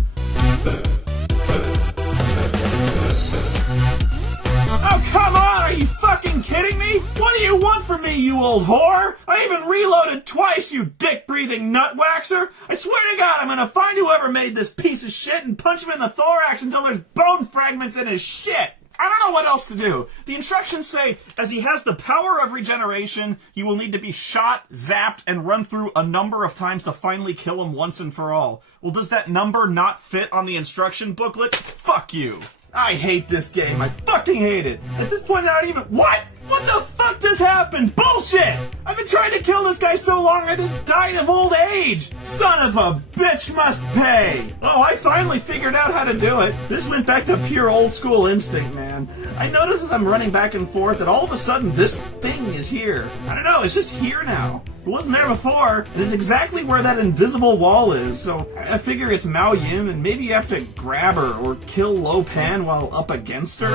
Oh, come on! Are you fucking kidding me? What do you want from me, you old whore? I even reloaded twice, you dick-breathing nut-waxer! I swear to God, I'm gonna find whoever made this piece of shit and punch him in the thorax until there's bone fragments in his shit! I don't know what else to do. The instructions say, as he has the power of regeneration, he will need to be shot, zapped, and run through a number of times to finally kill him once and for all. Well, does that number not fit on the instruction booklet? Fuck you. I hate this game. I fucking hate it. At this point, I don't even... What? What the fuck just happened? Bullshit! I've been trying to kill this guy so long I just died of old age! Son of a bitch must pay! Oh, I finally figured out how to do it. This went back to pure old school instinct, man. I notice as I'm running back and forth that all of a sudden this thing is here. I don't know, it's just here now. It wasn't there before. It is exactly where that invisible wall is, so I figure it's Mao Yin and maybe you have to grab her or kill Lo Pan while up against her.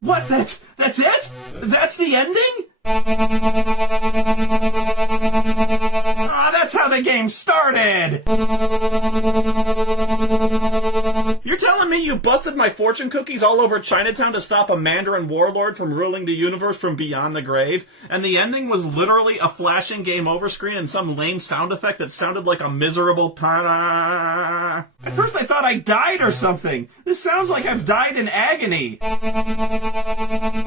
What? That's it? That's the ending? Ah, that's how the game started! You're telling me you busted my fortune cookies all over Chinatown to stop a Mandarin warlord from ruling the universe from beyond the grave, and the ending was literally a flashing game over screen and some lame sound effect that sounded like a miserable pa. At first I thought I died or something. This sounds like I've died in agony.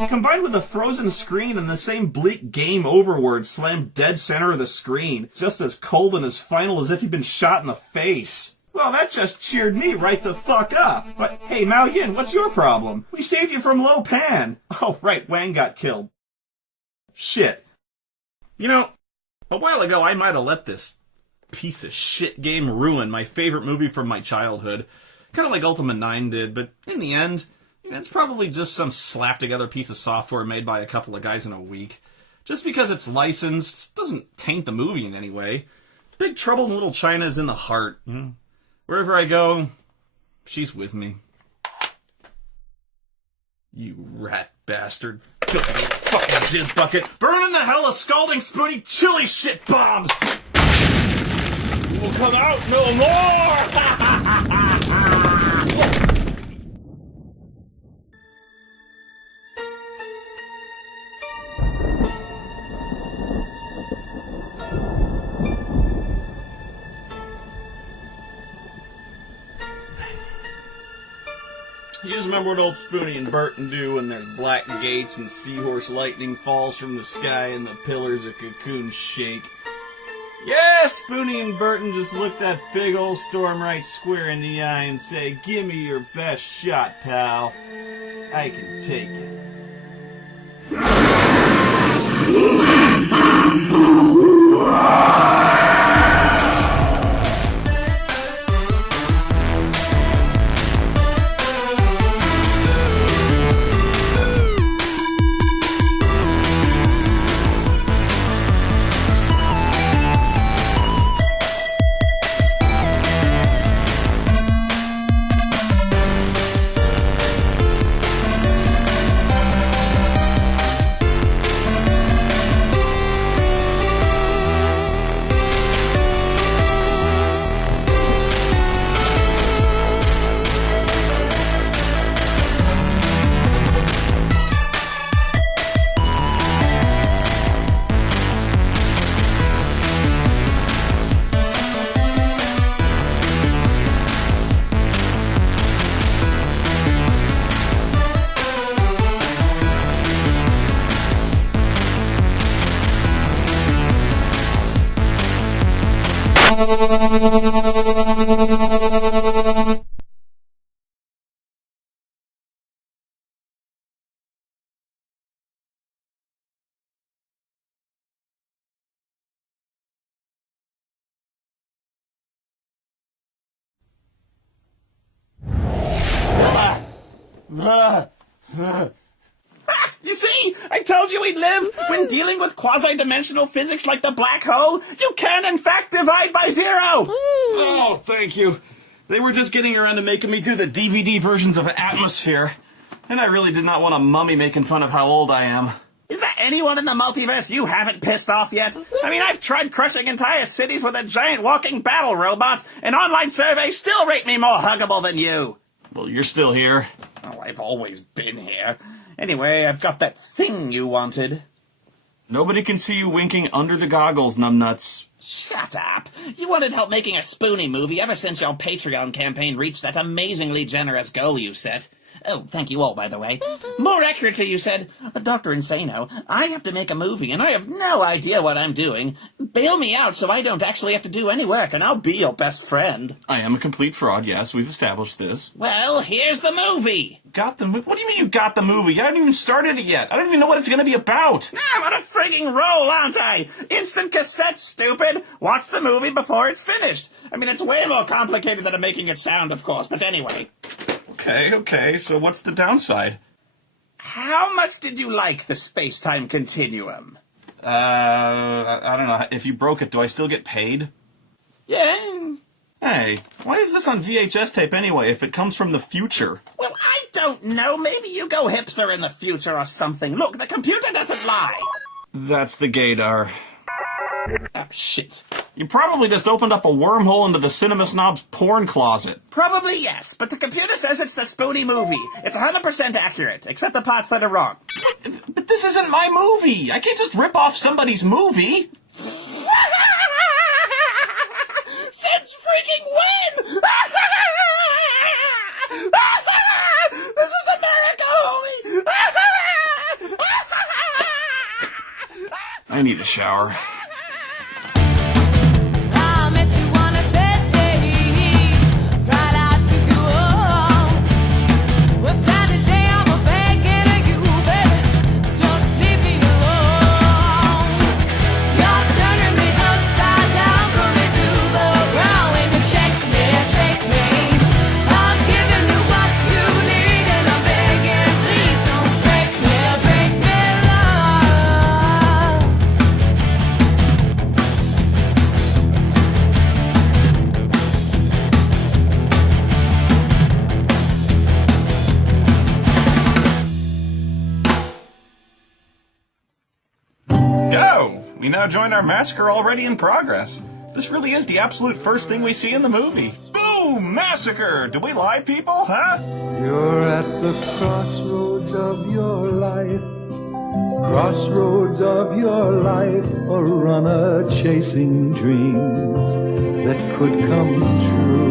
Combined with the frozen screen and the same bleak game over word slammed dead center of the screen, just as cold and as final as if he'd been shot in the face. Well, that just cheered me right the fuck up. But hey, Mao Yin, what's your problem? We saved you from Lo Pan. Oh, right, Wang got killed. Shit. You know, A while ago, I might have let this piece of shit game ruin my favorite movie from my childhood. Kind of like Ultima 9 did, but in the end, it's probably just some slap-together piece of software made by a couple of guys in a week. Just because it's licensed doesn't taint the movie in any way. Big Trouble in Little China is in the heart. Wherever I go, she's with me. You rat bastard. Filthy little fucking jizz bucket. Burn in the hell of scalding spoony chili shit bombs! You will come out no more! You just remember what old Spoony and Burton do when there's black gates and seahorse lightning falls from the sky and the pillars of cocoon shake. Yeah, Spoony and Burton just look that big old storm right square in the eye and say, "Give me your best shot, pal. I can take it." You see? I told you we'd live! When dealing with quasi-dimensional physics like the black hole, you can in fact divide by zero! Oh, thank you. They were just getting around to making me do the DVD versions of Atmosphere. And I really did not want a mummy making fun of how old I am. Is there anyone in the multiverse you haven't pissed off yet? I mean, I've tried crushing entire cities with a giant walking battle robot, and online surveys still rate me more huggable than you. Well, you're still here. Oh, I've always been here. Anyway, I've got that thing you wanted. Nobody can see you winking under the goggles, numbnuts. Shut up. You wanted help making a Spoony movie ever since your Patreon campaign reached that amazingly generous goal you set. Oh, thank you all, by the way. More accurately, you said, Dr. Insano, I have to make a movie, and I have no idea what I'm doing. Bail me out so I don't actually have to do any work, and I'll be your best friend. I am a complete fraud, yes, we've established this. Well, here's the movie. Got the movie? What do you mean you got the movie? I haven't even started it yet. I don't even know what it's going to be about. I'm on a frigging roll, aren't I? Instant cassette, stupid. Watch the movie before it's finished. I mean, it's way more complicated than I'm making it sound, of course, but anyway. Okay, so what's the downside? How much did you like the space-time continuum? I don't know. If you broke it, do I still get paid? Yeah. Hey, why is this on VHS tape anyway, if it comes from the future? Well, I don't know. Maybe you go hipster in the future or something. Look, the computer doesn't lie. That's the gaydar. Oh, shit. You probably just opened up a wormhole into the Cinema Snob's porn closet. Probably yes, but the computer says it's the Spoony movie. It's 100% accurate, except the parts that are wrong. But this isn't my movie. I can't just rip off somebody's movie. Since freaking when? This is America, homie! I need a shower. Turning me We now join our massacre already in progress. This really is the absolute first thing we see in the movie. Boom! Massacre! Do we lie, people, huh? You're at the crossroads of your life. Crossroads of your life. A runner chasing dreams that could come true.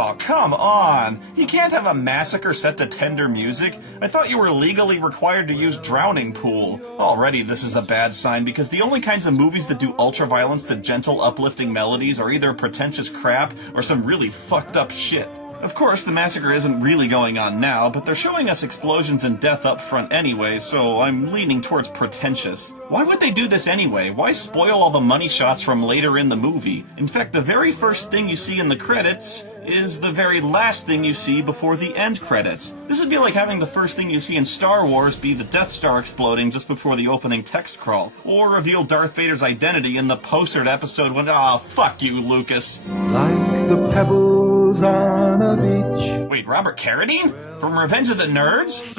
Oh, come on! You can't have a massacre set to tender music. I thought you were legally required to use Drowning Pool. Already this is a bad sign, because the only kinds of movies that do ultraviolence to gentle, uplifting melodies are either pretentious crap or some really fucked up shit. Of course, the massacre isn't really going on now, but they're showing us explosions and death up front anyway, so I'm leaning towards pretentious. Why would they do this anyway? Why spoil all the money shots from later in the movie? In fact, the very first thing you see in the credits is the very last thing you see before the end credits. This would be like having the first thing you see in Star Wars be the Death Star exploding just before the opening text crawl, or reveal Darth Vader's identity in the postered episode when, fuck you, Lucas. Like the pebbles on a beach. Wait, Robert Carradine? From Revenge of the Nerds?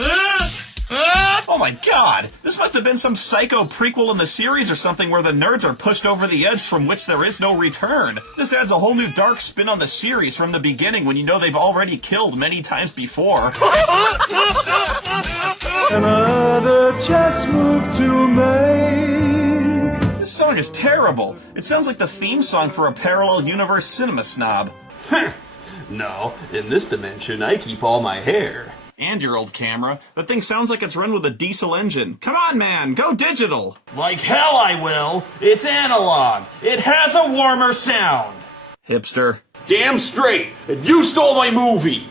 Oh my god! This must have been some psycho prequel in the series or something where the nerds are pushed over the edge from which there is no return. This adds a whole new dark spin on the series from the beginning when you know they've already killed many times before. Another chess move to make. This song is terrible. It sounds like the theme song for a parallel universe cinema snob. No, in this dimension, I keep all my hair. And your old camera. That thing sounds like it's run with a diesel engine. Come on, man, go digital! Like hell I will! It's analog! It has a warmer sound! Hipster. Damn straight! And you stole my movie!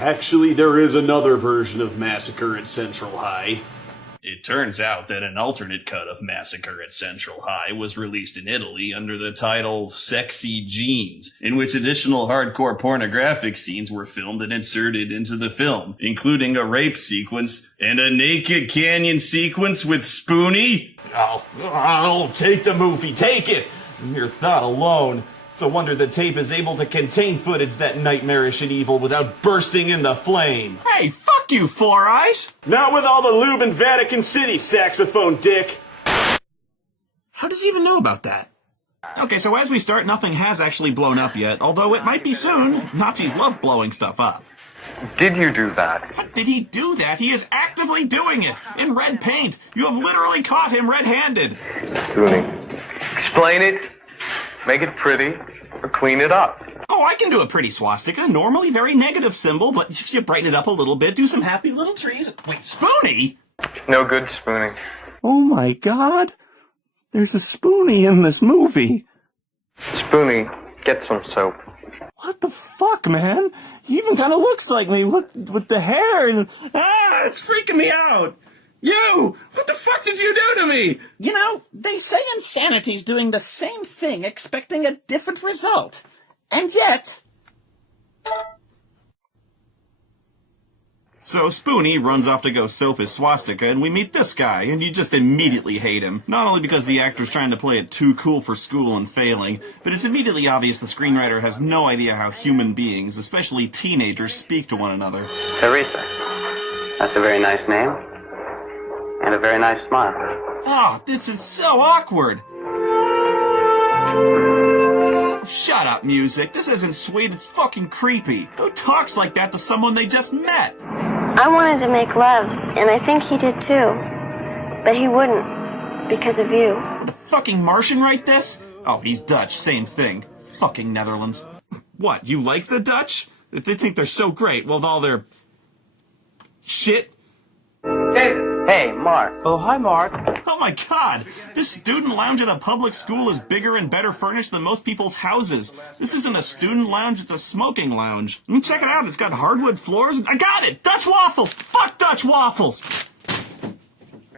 Actually, there is another version of Massacre at Central High. It turns out that an alternate cut of Massacre at Central High was released in Italy under the title Sexy Genes, in which additional hardcore pornographic scenes were filmed and inserted into the film, including a rape sequence and a naked canyon sequence with Spoony. Oh, take the movie, take it! Mere thought alone. It's a wonder the tape is able to contain footage that nightmarish and evil without bursting into flame. Hey, fuck you, Four Eyes! Not with all the lube in Vatican City, saxophone dick! How does he even know about that? Okay, so as we start, nothing has actually blown up yet, although it might be soon. Nazis love blowing stuff up. Did you do that? What did he do that? He is actively doing it! In red paint! You have literally caught him red-handed! Spoony, explain it, make it pretty, or clean it up. Oh, I can do a pretty swastika, normally very negative symbol, but if you brighten it up a little bit, do some happy little trees. Wait, Spoony? No good, Spoony. Oh my god! There's a Spoony in this movie! Spoony, get some soap. What the fuck, man? He even kind of looks like me with the hair and... it's freaking me out! You! What the fuck did you do to me? You know, they say insanity's doing the same thing, expecting a different result. And yet... So Spoony runs off to go soap his swastika, and we meet this guy, and you just immediately hate him. Not only because the actor's trying to play it too cool for school and failing, but it's immediately obvious the screenwriter has no idea how human beings, especially teenagers, speak to one another. Teresa. That's a very nice name. And a very nice smile. Oh, this is so awkward! Shut up, music. This isn't sweet, it's fucking creepy. Who talks like that to someone they just met? I wanted to make love, and I think he did too. But he wouldn't, because of you. Would a fucking Martian write this? Oh, he's Dutch, same thing. Fucking Netherlands. What, you like the Dutch? They think they're so great, well, all their... shit? Hey, Mark. Oh, hi, Mark. Oh my god! This student lounge at a public school is bigger and better furnished than most people's houses. This isn't a student lounge, it's a smoking lounge. I mean, check it out, it's got hardwood floors. I got it! Dutch waffles! Fuck Dutch waffles!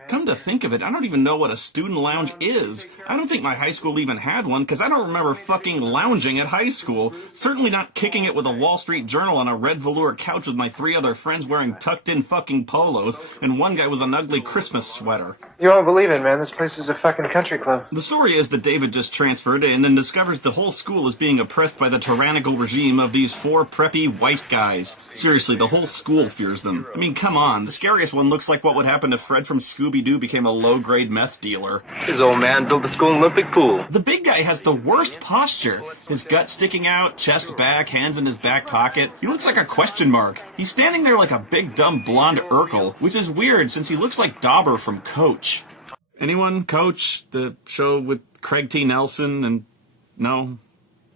Come to think of it, I don't even know what a student lounge is. I don't think my high school even had one, because I don't remember fucking lounging at high school. Certainly not kicking it with a Wall Street Journal on a red velour couch with my 3 other friends wearing tucked-in fucking polos, and one guy with an ugly Christmas sweater. You won't believe it, man. This place is a fucking country club. The story is that David just transferred in and discovers the whole school is being oppressed by the tyrannical regime of these 4 preppy white guys. Seriously, the whole school fears them. I mean, come on, the scariest one looks like what would happen to Fred from Scooby Scooby-Doo became a low-grade meth dealer. His old man built the school Olympic pool. The big guy has the worst posture. His gut sticking out, chest back, hands in his back pocket. He looks like a question mark. He's standing there like a big dumb blonde Urkel, which is weird since he looks like Dauber from Coach. Anyone? Coach? The show with Craig T. Nelson and... No?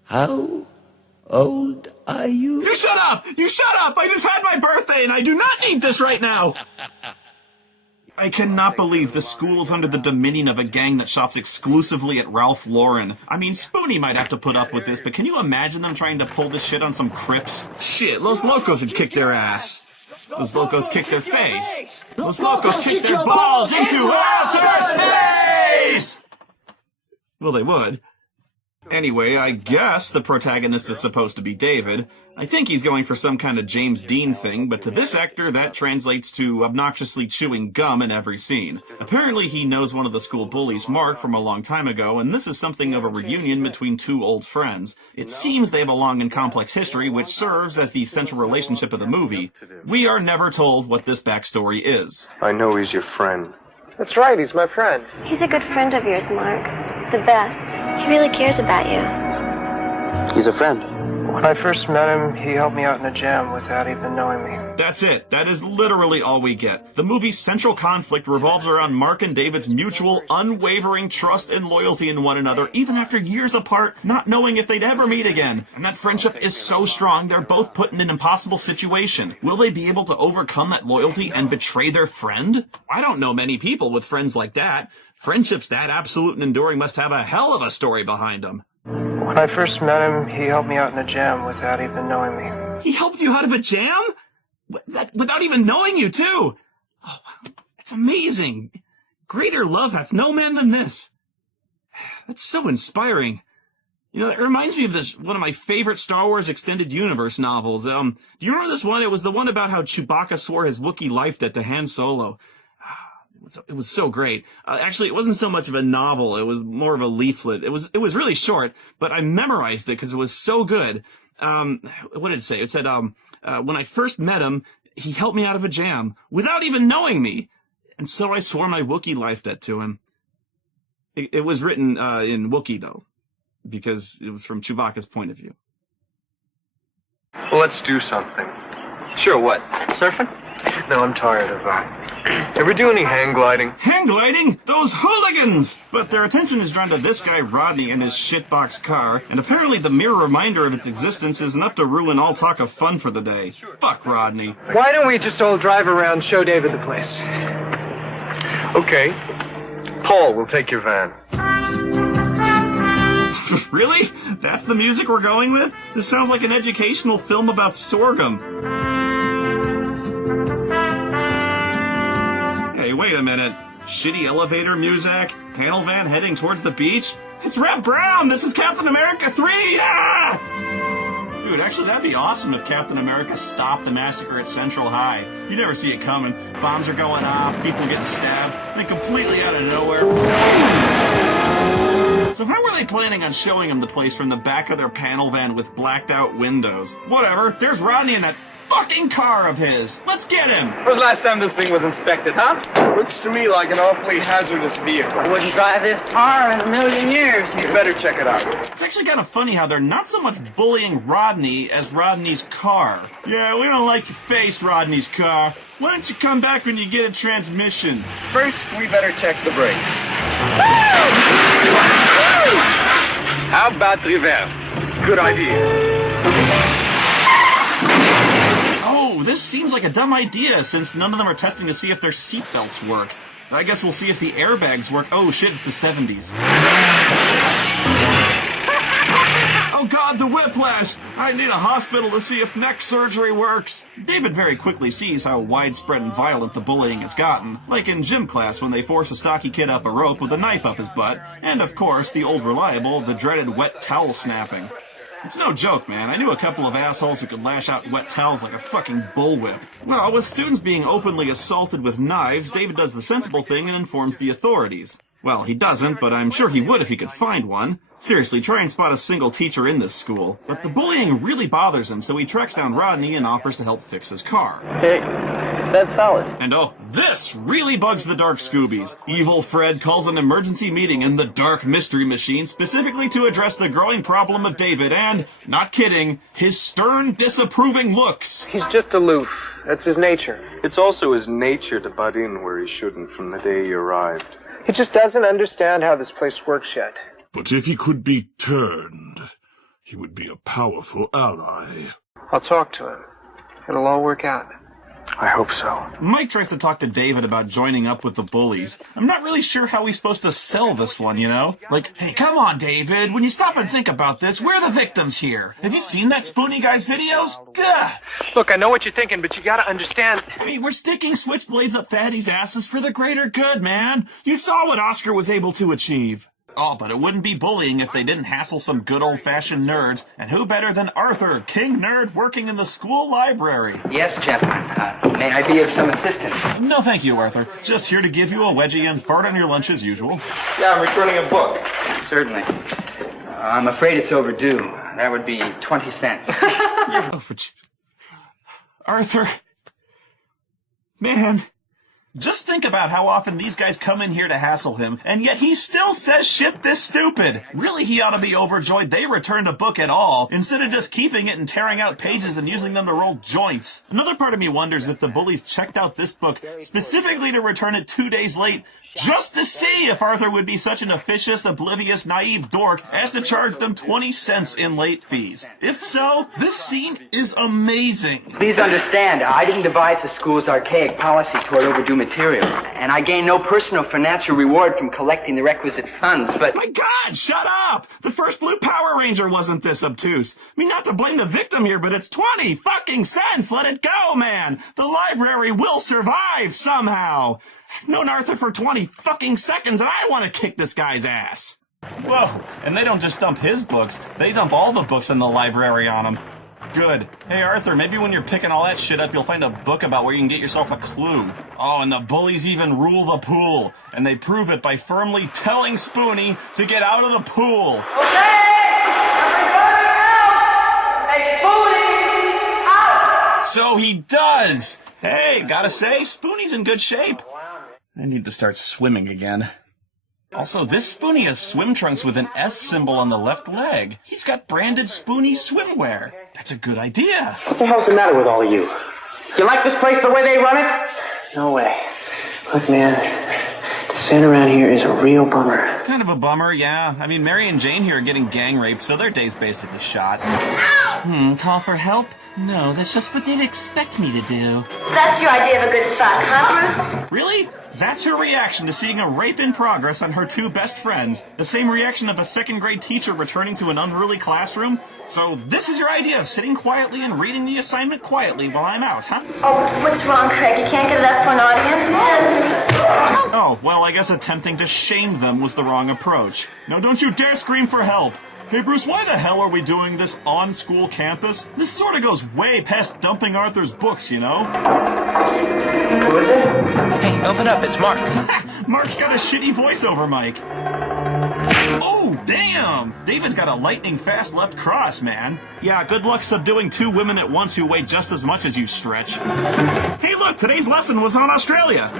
How old are you? You shut up! You shut up! I just had my birthday and I do not need this right now! I cannot believe the school is under the dominion of a gang that shops exclusively at Ralph Lauren. I mean, Spoony might have to put up with this, but can you imagine them trying to pull this shit on some Crips? Shit, Los Locos had kicked their ass. Los Locos kicked their face. Los Locos kicked their balls into outer space! Well, they would. Anyway, I guess the protagonist is supposed to be David. I think he's going for some kind of James Dean thing, but to this actor that translates to obnoxiously chewing gum in every scene. Apparently he knows one of the school bullies, Mark, from a long time ago, and this is something of a reunion between two old friends. It seems they have a long and complex history, which serves as the central relationship of the movie. We are never told what this backstory is. I know he's your friend. That's right, he's my friend. He's a good friend of yours, Mark. The best. He really cares about you. He's a friend. When I first met him, he helped me out in a jam without even knowing me. That's it. That is literally all we get. The movie's central conflict revolves around Mark and David's mutual, unwavering trust and loyalty in one another, even after years apart, not knowing if they'd ever meet again. And that friendship is so strong, they're both put in an impossible situation. Will they be able to overcome that loyalty and betray their friend? I don't know many people with friends like that. Friendships that absolute and enduring must have a hell of a story behind them. When I first met him, he helped me out in a jam without even knowing me. He helped you out of a jam? Without even knowing you, too? Oh, that's amazing. Greater love hath no man than this. That's so inspiring. You know, it reminds me of one of my favorite Star Wars Extended Universe novels. Do you remember this one? It was the one about how Chewbacca swore his Wookiee life debt to Han Solo. It was so great. Actually, it wasn't so much of a novel. It was more of a leaflet. It was really short, but I memorized it because it was so good. What did it say? It said, when I first met him, he helped me out of a jam without even knowing me. And so I swore my Wookiee life debt to him. It was written in Wookiee, though, because it was from Chewbacca's point of view. Well, let's do something. Sure, what? Surfing? No, I'm tired of Ever do any hang gliding? Hang gliding? Those hooligans! But their attention is drawn to this guy Rodney and his shitbox car, and apparently the mere reminder of its existence is enough to ruin all talk of fun for the day. Fuck Rodney. Why don't we just all drive around, show David the place? Okay. Paul, we'll take your van. Really? That's the music we're going with? This sounds like an educational film about sorghum. Hey, wait a minute. Shitty elevator music? Panel van heading towards the beach? It's Reb Brown! This is Captain America 3! Ah! Dude, actually, that'd be awesome if Captain America stopped the massacre at Central High. You never see it coming. Bombs are going off, people getting stabbed, then completely out of nowhere. So how were they planning on showing him the place from the back of their panel van with blacked out windows? Whatever, there's Rodney in that fucking car of his. Let's get him! When was the last time this thing was inspected, huh? Looks to me like an awfully hazardous vehicle. I wouldn't drive this car in a million years. You better check it out. It's actually kind of funny how they're not so much bullying Rodney as Rodney's car. Yeah, we don't like your face, Rodney's car. Why don't you come back when you get a transmission? First, we better check the brakes. How about reverse? Good idea. Oh, this seems like a dumb idea since none of them are testing to see if their seatbelts work. I guess we'll see if the airbags work. Oh shit, it's the 70s. Oh god, the whiplash! I need a hospital to see if neck surgery works. David very quickly sees how widespread and violent the bullying has gotten, like in gym class when they force a stocky kid up a rope with a knife up his butt, and of course, the old reliable, the dreaded wet towel snapping. It's no joke, man. I knew a couple of assholes who could lash out wet towels like a fucking bullwhip. Well, with students being openly assaulted with knives, David does the sensible thing and informs the authorities. Well, he doesn't, but I'm sure he would if he could find one. Seriously, try and spot a single teacher in this school. But the bullying really bothers him, so he tracks down Rodney and offers to help fix his car. Hey, bed's solid. And oh, this really bugs the Dark Scoobies. Evil Fred calls an emergency meeting in the Dark Mystery Machine specifically to address the growing problem of David and, not kidding, his stern, disapproving looks. He's just aloof. That's his nature. It's also his nature to butt in where he shouldn't from the day he arrived. He just doesn't understand how this place works yet. But if he could be turned, he would be a powerful ally. I'll talk to him. It'll all work out. I hope so. Mike tries to talk to David about joining up with the bullies. I'm not really sure how he's supposed to sell this one, you know? Like, hey, come on, David. When you stop and think about this, we're the victims here. Have you seen that Spoony guy's videos? Gah! Look, I know what you're thinking, but you gotta understand. I mean, we're sticking switchblades up fatties' asses for the greater good, man. You saw what Oscar was able to achieve. Oh, but it wouldn't be bullying if they didn't hassle some good old-fashioned nerds. And who better than Arthur, king nerd, working in the school library? Yes, gentlemen. May I be of some assistance? No, thank you, Arthur. Just here to give you a wedgie and fart on your lunch as usual. Yeah, I'm returning a book. Certainly. I'm afraid it's overdue. That would be 20 cents. Oh, Arthur. Man. Just think about how often these guys come in here to hassle him, and yet he still says shit this stupid. Really, he ought to be overjoyed they returned a book at all, instead of just keeping it and tearing out pages and using them to roll joints. Another part of me wonders if the bullies checked out this book specifically to return it 2 days late, just to see if Arthur would be such an officious, oblivious, naive dork as to charge them 20 cents in late fees. If so, this scene is amazing. Please understand, I didn't devise the school's archaic policy toward overdue material, and I gain no personal financial reward from collecting the requisite funds, but... My God, shut up! The first Blue Power Ranger wasn't this obtuse. I mean, not to blame the victim here, but it's 20 fucking cents! Let it go, man! The library will survive somehow! I've known Arthur for 20 fucking seconds, and I want to kick this guy's ass. Whoa, and they don't just dump his books, they dump all the books in the library on him. Good. Hey, Arthur, maybe when you're picking all that shit up, you'll find a book about where you can get yourself a clue. Oh, and the bullies even rule the pool, and they prove it by firmly telling Spoony to get out of the pool. Okay! Everybody out! Hey, Spoony! Out! So he does! Hey, gotta say, Spoony's in good shape. I need to start swimming again. Also, this Spoony has swim trunks with an S symbol on the left leg. He's got branded Spoony swimwear. That's a good idea. What the hell's the matter with all of you? You like this place the way they run it? No way. Look, man, to stand around here is a real bummer. Kind of a bummer, yeah. I mean, Mary and Jane here are getting gang raped, so their day's basically shot. Call for help? No, that's just what they'd expect me to do. So that's your idea of a good fuck, huh, Bruce? Really? That's her reaction to seeing a rape in progress on her two best friends. The same reaction of a second-grade teacher returning to an unruly classroom. So this is your idea of sitting quietly and reading the assignment quietly while I'm out, huh? Oh, what's wrong, Craig? You can't get it up for an audience? Oh, well, I guess attempting to shame them was the wrong approach. Now don't you dare scream for help! Hey, Bruce, why the hell are we doing this on school campus? This sort of goes way past dumping Arthur's books, you know? Who is it? Hey, open up, it's Mark. Mark's got a shitty voiceover mic. Oh, damn! David's got a lightning-fast left cross, man. Yeah, good luck subduing two women at once who weigh just as much as you, Stretch. Hey, look, today's lesson was on Australia.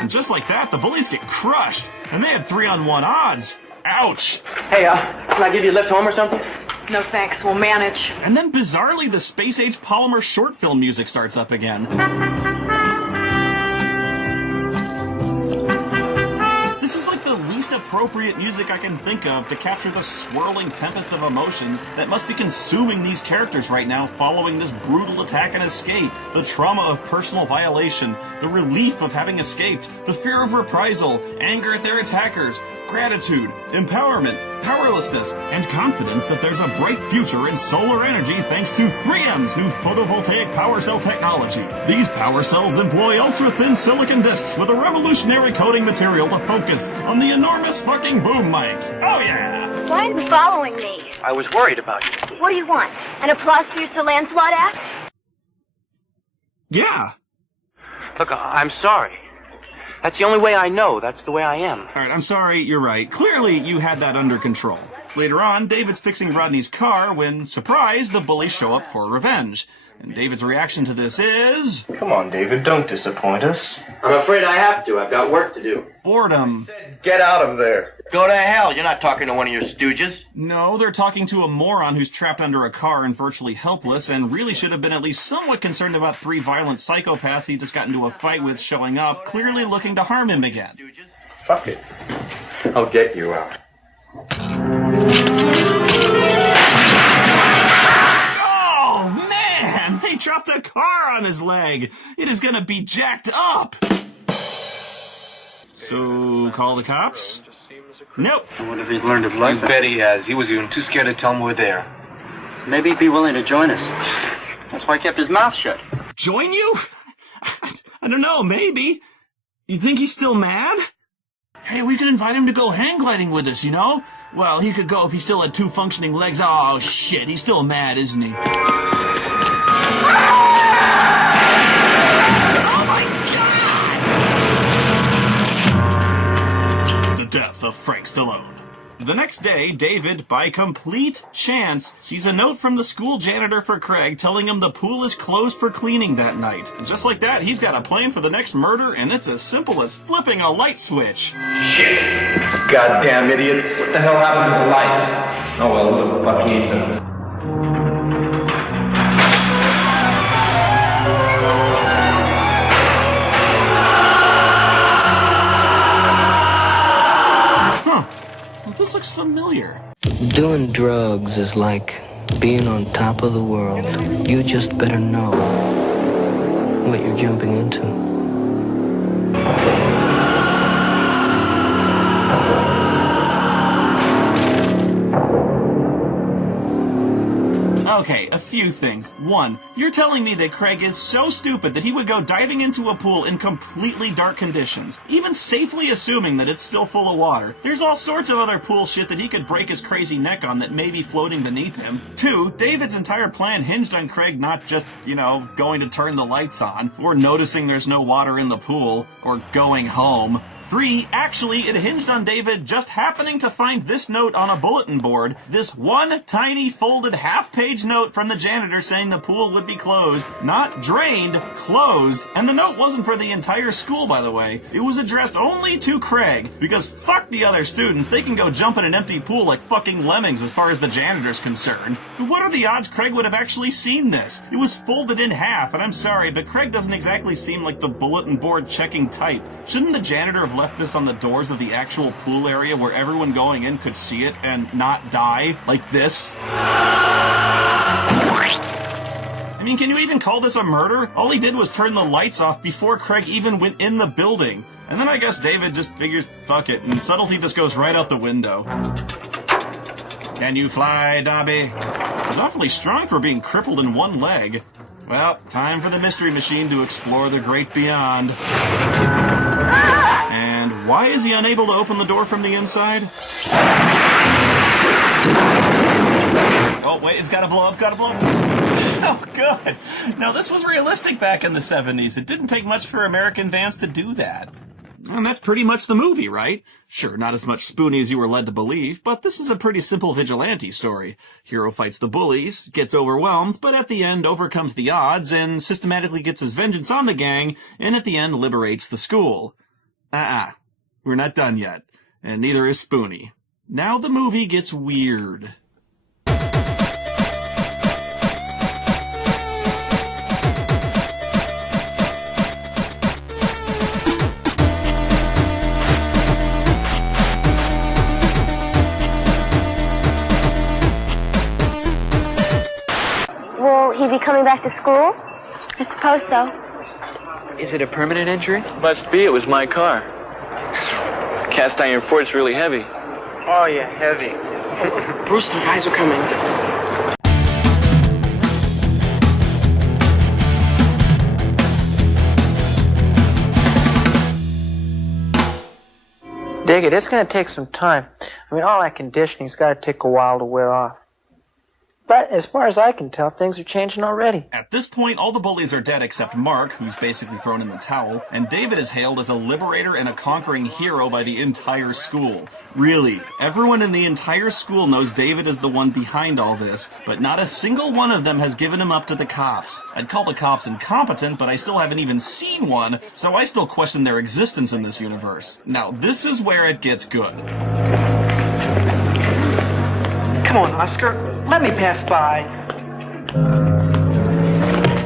And just like that, the bullies get crushed. And they had 3-on-1 odds. Ouch! Hey, can I give you a lift home or something? No thanks, we'll manage. And then bizarrely, the space-age polymer short film music starts up again. This is like the least appropriate music I can think of to capture the swirling tempest of emotions that must be consuming these characters right now following this brutal attack and escape. The trauma of personal violation, the relief of having escaped, the fear of reprisal, anger at their attackers, gratitude, empowerment, powerlessness, and confidence that there's a bright future in solar energy thanks to 3M's new photovoltaic power cell technology. These power cells employ ultra-thin silicon discs with a revolutionary coating material to focus on the enormous fucking boom mic. Oh yeah! Why are you following me? I was worried about you. What do you want? An applause for your Sir Lancelot act? Yeah. Look, I'm sorry. That's the only way I know. That's the way I am. Alright, I'm sorry, you're right. Clearly, you had that under control. Later on, David's fixing Rodney's car when, surprise, the bullies show up for revenge. And David's reaction to this is... Come on, David, don't disappoint us. I'm afraid I have to. I've got work to do. Boredom. Get out of there. Go to hell. You're not talking to one of your stooges. No, they're talking to a moron who's trapped under a car and virtually helpless and really should have been at least somewhat concerned about 3 violent psychopaths he just got into a fight with showing up, clearly looking to harm him again. Fuck it. I'll get you out. Oh, man! They dropped a car on his leg! It is gonna be jacked up! So, call the cops? Nope. I wonder if he's learned his lesson. You bet he has. He was even too scared to tell him we're there. Maybe he'd be willing to join us. That's why he kept his mouth shut. Join you? I don't know, maybe. You think he's still mad? Hey, we could invite him to go hang gliding with us, you know? Well, he could go if he still had 2 functioning legs. Oh, shit, he's still mad, isn't he? Oh, my God! The death of Frank Stallone. The next day, David, by complete chance, sees a note from the school janitor for Craig telling him the pool is closed for cleaning that night. And just like that, he's got a plan for the next murder, and it's as simple as flipping a light switch. Shit! These goddamn idiots. What the hell happened to the lights? Oh well, who the fuck needs them? This looks familiar. Doing drugs is like being on top of the world. You just better know what you're jumping into. Okay, a few things. 1, you're telling me that Craig is so stupid that he would go diving into a pool in completely dark conditions, even safely assuming that it's still full of water. There's all sorts of other pool shit that he could break his crazy neck on that may be floating beneath him. 2, David's entire plan hinged on Craig not just, going to turn the lights on, or noticing there's no water in the pool, or going home. 3, actually, it hinged on David just happening to find this note on a bulletin board, this one tiny folded half-page note from the janitor saying the pool would be closed. Not drained, closed. And the note wasn't for the entire school, by the way. It was addressed only to Craig, because fuck the other students, they can go jump in an empty pool like fucking lemmings as far as the janitor's concerned. But what are the odds Craig would have actually seen this? It was folded in half, and I'm sorry, but Craig doesn't exactly seem like the bulletin board checking type. Shouldn't the janitor have left this on the doors of the actual pool area where everyone going in could see it and not die? Like this? I mean, can you even call this a murder? All he did was turn the lights off before Craig even went in the building. And then I guess David just figures, fuck it, and subtlety just goes right out the window. Can you fly, Dobby? He's awfully strong for being crippled in one leg. Well, time for the Mystery Machine to explore the great beyond. And why is he unable to open the door from the inside? Oh, wait, it's gotta blow up, Oh, good. Now, this was realistic back in the 70s. It didn't take much for American Vance to do that. And that's pretty much the movie, right? Sure, not as much Spoony as you were led to believe, but this is a pretty simple vigilante story. Hero fights the bullies, gets overwhelmed, but at the end overcomes the odds and systematically gets his vengeance on the gang, and at the end liberates the school. We're not done yet. And neither is Spoony. Now the movie gets weird. Will he be coming back to school? I suppose so. Is it a permanent injury? Must be. It was my car. Cast iron fort's really heavy. Oh, yeah, heavy. Bruce, the guys are coming. Dig it, it's going to take some time. I mean, all that conditioning's got to take a while to wear off. But as far as I can tell, things are changing already. At this point, all the bullies are dead except Mark, who's basically thrown in the towel, and David is hailed as a liberator and a conquering hero by the entire school. Really, everyone in the entire school knows David is the one behind all this, but not a single one of them has given him up to the cops. I'd call the cops incompetent, but I still haven't even seen one, so I still question their existence in this universe. Now, this is where it gets good. Come on, Oscar. Let me pass by.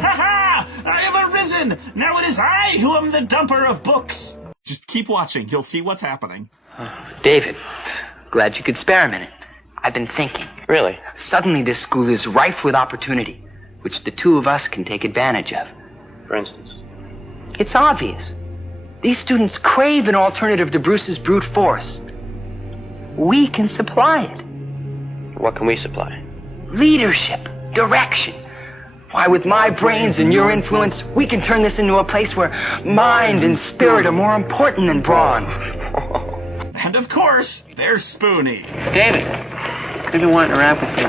Ha-ha! I have arisen! Now it is I who am the dumper of books! Just keep watching. You'll see what's happening. David, glad you could spare a minute. I've been thinking. Really? Suddenly this school is rife with opportunity, which the two of us can take advantage of. For instance? It's obvious. These students crave an alternative to Bruce's brute force. We can supply it. What can we supply? Leadership, direction. Why, with my brains and your influence, we can turn this into a place where mind and spirit are more important than brawn. And of course, there's Spoony. David, we've been wanting to rap with you.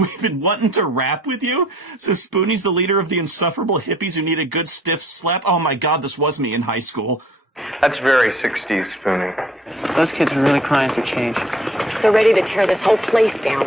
We've been wanting to rap with you? So Spoonie's the leader of the insufferable hippies who need a good stiff slap? Oh my god, this was me in high school. That's very 60s, Spoonie. Those kids are really crying for change. They're ready to tear this whole place down.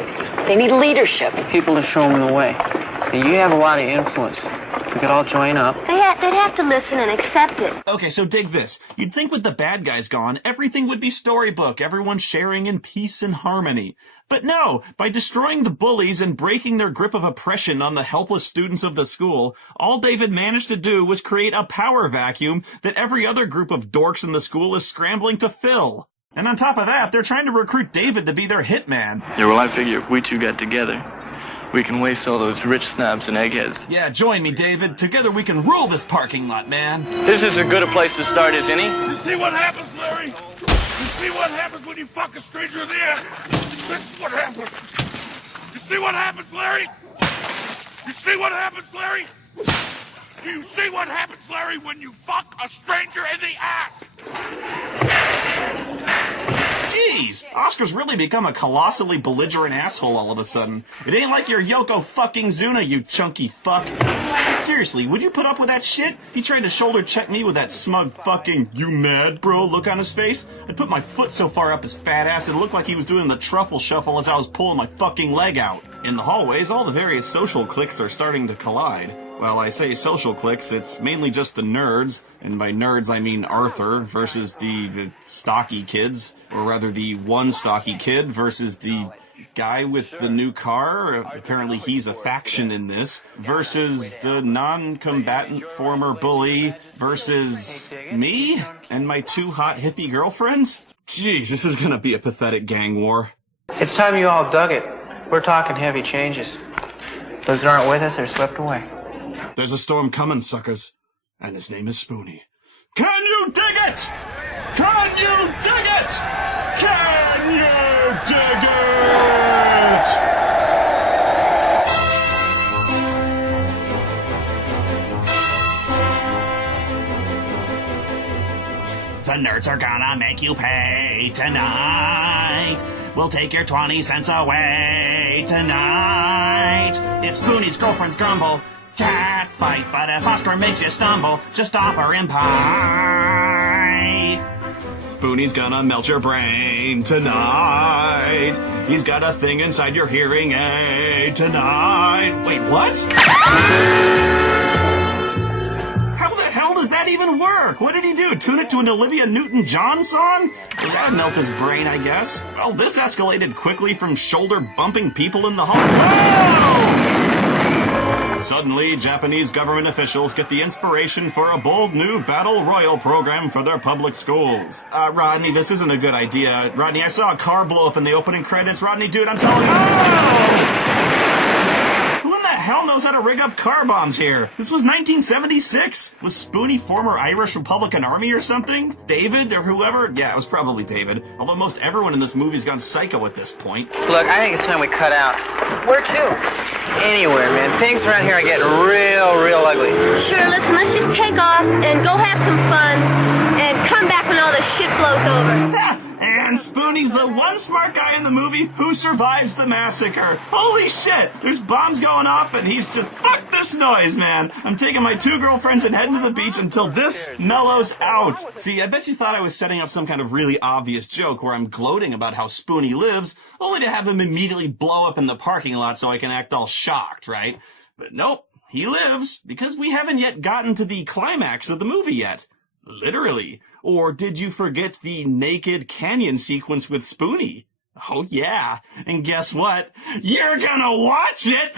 They need leadership. People to show them the way. And you have a lot of influence. We could all join up. They'd have to listen and accept it. Okay, so dig this. You'd think with the bad guys gone, everything would be storybook, everyone sharing in peace and harmony. But no, by destroying the bullies and breaking their grip of oppression on the helpless students of the school, all David managed to do was create a power vacuum that every other group of dorks in the school is scrambling to fill. And on top of that, they're trying to recruit David to be their hitman. Yeah, well, I figure if we two got together, we can waste all those rich snobs and eggheads. Yeah, join me, David. Together we can rule this parking lot, man. This is as good a place to start as any. You see what happens, Larry? You see what happens when you fuck a stranger in the ass? This is what happens. You see what happens, Larry? You see what happens, Larry? Do you see what happens, Larry, when you fuck a stranger in the ass? Jeez, Oscar's really become a colossally belligerent asshole all of a sudden. It ain't like your Yoko fucking Zuna, you chunky fuck. Seriously, would you put up with that shit? He tried to shoulder check me with that smug fucking "you mad, bro" look on his face. I'd put my foot so far up his fat ass it looked like he was doing the truffle shuffle as I was pulling my fucking leg out. In the hallways, all the various social cliques are starting to collide. Well, I say social cliques, it's mainly just the nerds, and by nerds I mean Arthur versus the stocky kids, or rather the one stocky kid versus the guy with the new car, apparently he's a faction in this, versus the non-combatant former bully, versus me and my two hot hippie girlfriends? Jeez, this is gonna be a pathetic gang war. It's time you all dug it. We're talking heavy changes. Those that aren't with us are swept away. There's a storm coming, suckers. And his name is Spoony. Can you dig it? Can you dig it? Can you dig it? The nerds are gonna make you pay tonight. We'll take your 20 cents away tonight. If Spoony's girlfriends grumble, cat fight, but if Oscar makes you stumble, just offer him pie. Spoony's gonna melt your brain tonight. He's got a thing inside your hearing aid tonight. Wait, what? How the hell does that even work? What did he do? Tune it to an Olivia Newton-John song? Well, that'd melt his brain, I guess. Well, this escalated quickly from shoulder-bumping people in the hall. Whoa! Suddenly, Japanese government officials get the inspiration for a bold new battle royal program for their public schools. Rodney, this isn't a good idea. Rodney, I saw a car blow up in the opening credits. Rodney, dude, I'm telling you. Oh! Who in the hell knows how to rig up car bombs here? This was 1976? Was Spoony former Irish Republican Army or something? David or whoever? Yeah, it was probably David. Although most everyone in this movie's gone psycho at this point. Look, I think it's time we cut out. Where to? Anywhere, man. Things around here are getting real ugly. Sure, listen, let's just take off and go have some fun and come back when all this shit blows over. And and Spoonie's the one smart guy in the movie who survives the massacre. Holy shit! There's bombs going off and he's just, fuck this noise, man. I'm taking my 2 girlfriends and heading to the beach until this mellows out. See, I bet you thought I was setting up some kind of really obvious joke where I'm gloating about how Spoonie lives, only to have him immediately blow up in the parking lot so I can act all shocked, right? But nope, he lives, because we haven't yet gotten to the climax of the movie yet. Literally. Or did you forget the naked canyon sequence with Spoonie? Oh yeah, and guess what? You're gonna watch it!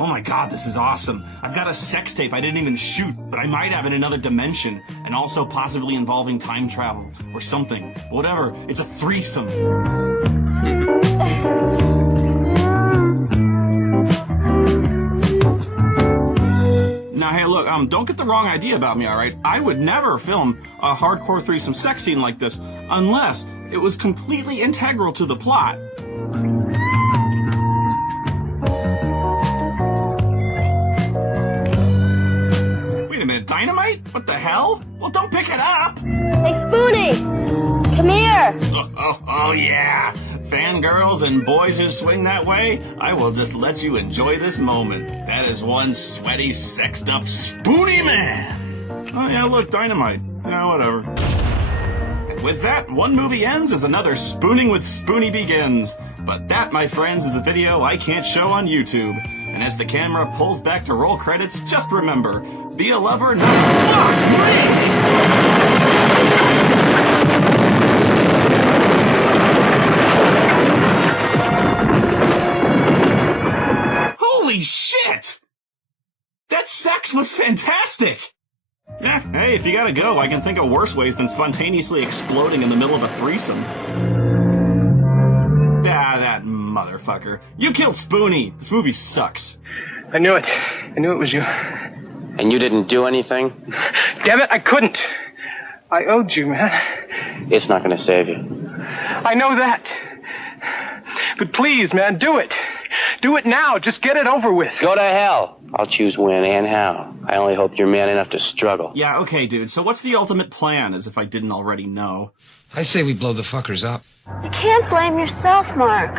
Oh my god, this is awesome. I've got a sex tape I didn't even shoot, but I might have in another dimension, and also possibly involving time travel, or something. Whatever, it's a threesome. Now, hey, look, don't get the wrong idea about me, alright? I would never film a hardcore threesome sex scene like this unless it was completely integral to the plot. Wait a minute, dynamite? What the hell? Well, don't pick it up! Hey, Spoonie! Come here! Oh, yeah! Fangirls and boys who swing that way, I will just let you enjoy this moment. That is one sweaty, sexed-up Spoonie man! Oh, yeah, look, dynamite. Yeah, whatever. And with that, one movie ends as another Spooning with Spoonie begins. But that, my friends, is a video I can't show on YouTube. And as the camera pulls back to roll credits, just remember, be a lover, not fuck me! Holy shit! That sex was fantastic! Yeah, hey, if you gotta go, I can think of worse ways than spontaneously exploding in the middle of a threesome. Ah, that motherfucker. You killed Spoonie. This movie sucks. I knew it. I knew it was you. And you didn't do anything? Damn it, I couldn't. I owed you, man. It's not gonna save you. I know that. But please, man, do it. Do it now. Just get it over with. Go to hell. I'll choose when and how. I only hope you're man enough to struggle. Yeah, okay, dude. So what's the ultimate plan, as if I didn't already know? I say we blow the fuckers up. You can't blame yourself, Mark.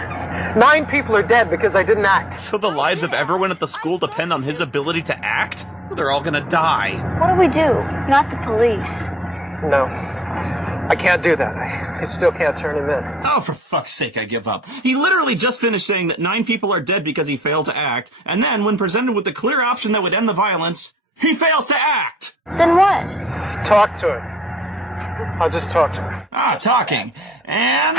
9 people are dead because I didn't act. So the lives of everyone at the school depend on his ability to act? They're all gonna die. What do we do? Not the police. No. I can't do that. I still can't turn him in. Oh, for fuck's sake, I give up. He literally just finished saying that 9 people are dead because he failed to act, and then, when presented with the clear option that would end the violence, he fails to act! Then what? Talk to him. I'll just talk to him. Ah, talking. And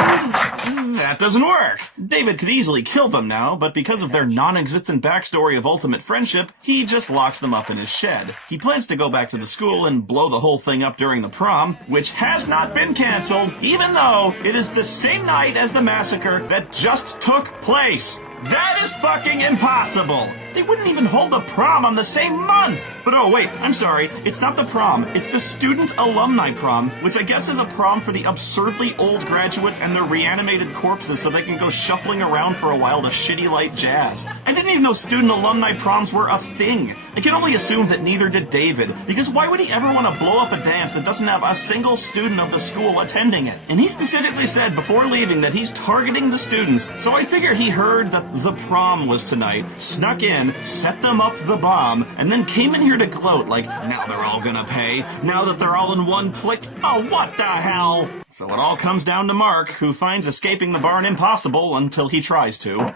that doesn't work. David could easily kill them now, but because of their non-existent backstory of ultimate friendship, he just locks them up in his shed. He plans to go back to the school and blow the whole thing up during the prom, which has not been canceled, even though it is the same night as the massacre that just took place. That is fucking impossible! They wouldn't even hold the prom on the same month! But oh wait, I'm sorry, it's not the prom, it's the student alumni prom, which I guess is a prom for the absurdly old graduates and their reanimated corpses so they can go shuffling around for a while to shitty light jazz. I didn't even know student alumni proms were a thing. I can only assume that neither did David, because why would he ever want to blow up a dance that doesn't have a single student of the school attending it? And he specifically said before leaving that he's targeting the students, so I figure he heard that the prom was tonight, snuck in, set them up the bomb, and then came in here to gloat like, now they're all gonna pay, now that they're all in one click, oh what the hell? So it all comes down to Mark, who finds escaping the barn impossible until he tries to.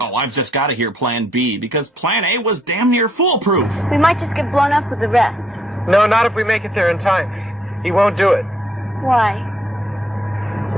Oh, I've just gotta hear Plan B, because Plan A was damn near foolproof. We might just get blown up with the rest. No, not if we make it there in time. He won't do it. Why?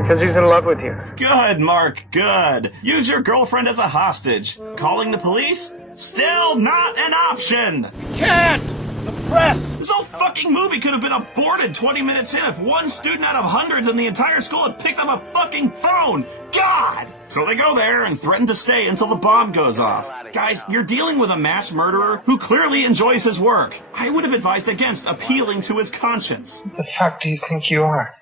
Because he's in love with you. Good, Mark, good. Use your girlfriend as a hostage. Calling the police? Still not an option. Can't! The press! This whole fucking movie could have been aborted 20 minutes in if one student out of hundreds in the entire school had picked up a fucking phone. God! So they go there and threaten to stay until the bomb goes off. Guys, you're dealing with a mass murderer who clearly enjoys his work. I would have advised against appealing to his conscience. What the fuck do you think you are?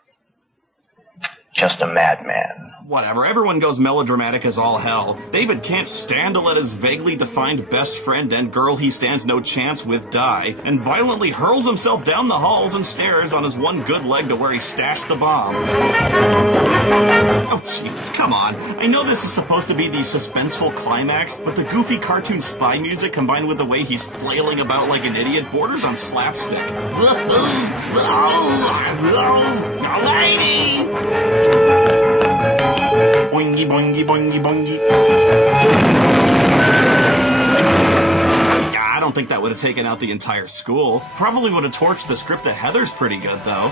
just a madman. Whatever, everyone goes melodramatic as all hell. David can't stand to let his vaguely defined best friend and girl he stands no chance with die, and violently hurls himself down the halls and stairs on his one good leg to where he stashed the bomb. Oh, Jesus, come on. I know this is supposed to be the suspenseful climax, but the goofy cartoon spy music combined with the way he's flailing about like an idiot borders on slapstick. Lady! Boingy, boingy, boingy, boingy. I don't think that would have taken out the entire school. Probably would have torched the script to Heather's pretty good, though.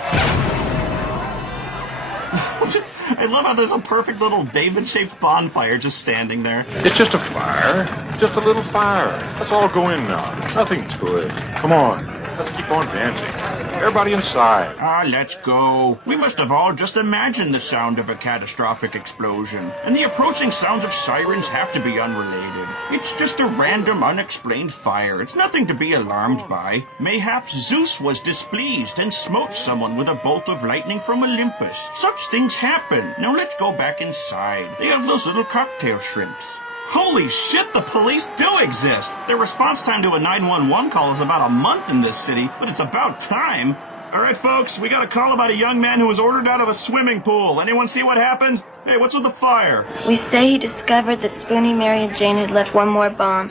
I love how there's a perfect little David-shaped bonfire just standing there. It's just a fire. Just a little fire. Let's all go in now. Nothing to it. Come on. Let's keep on dancing. Everybody inside. Let's go. We must have all just imagined the sound of a catastrophic explosion. And the approaching sounds of sirens have to be unrelated. It's just a random, unexplained fire. It's nothing to be alarmed by. Mayhaps Zeus was displeased and smote someone with a bolt of lightning from Olympus. Such things happen. Now let's go back inside. They have those little cocktail shrimps. Holy shit, the police do exist! Their response time to a 911 call is about a month in this city, but it's about time. Alright folks, we got a call about a young man who was ordered out of a swimming pool. Anyone see what happened? Hey, what's with the fire? We say he discovered that Spoony, Mary, and Jane had left one more bomb,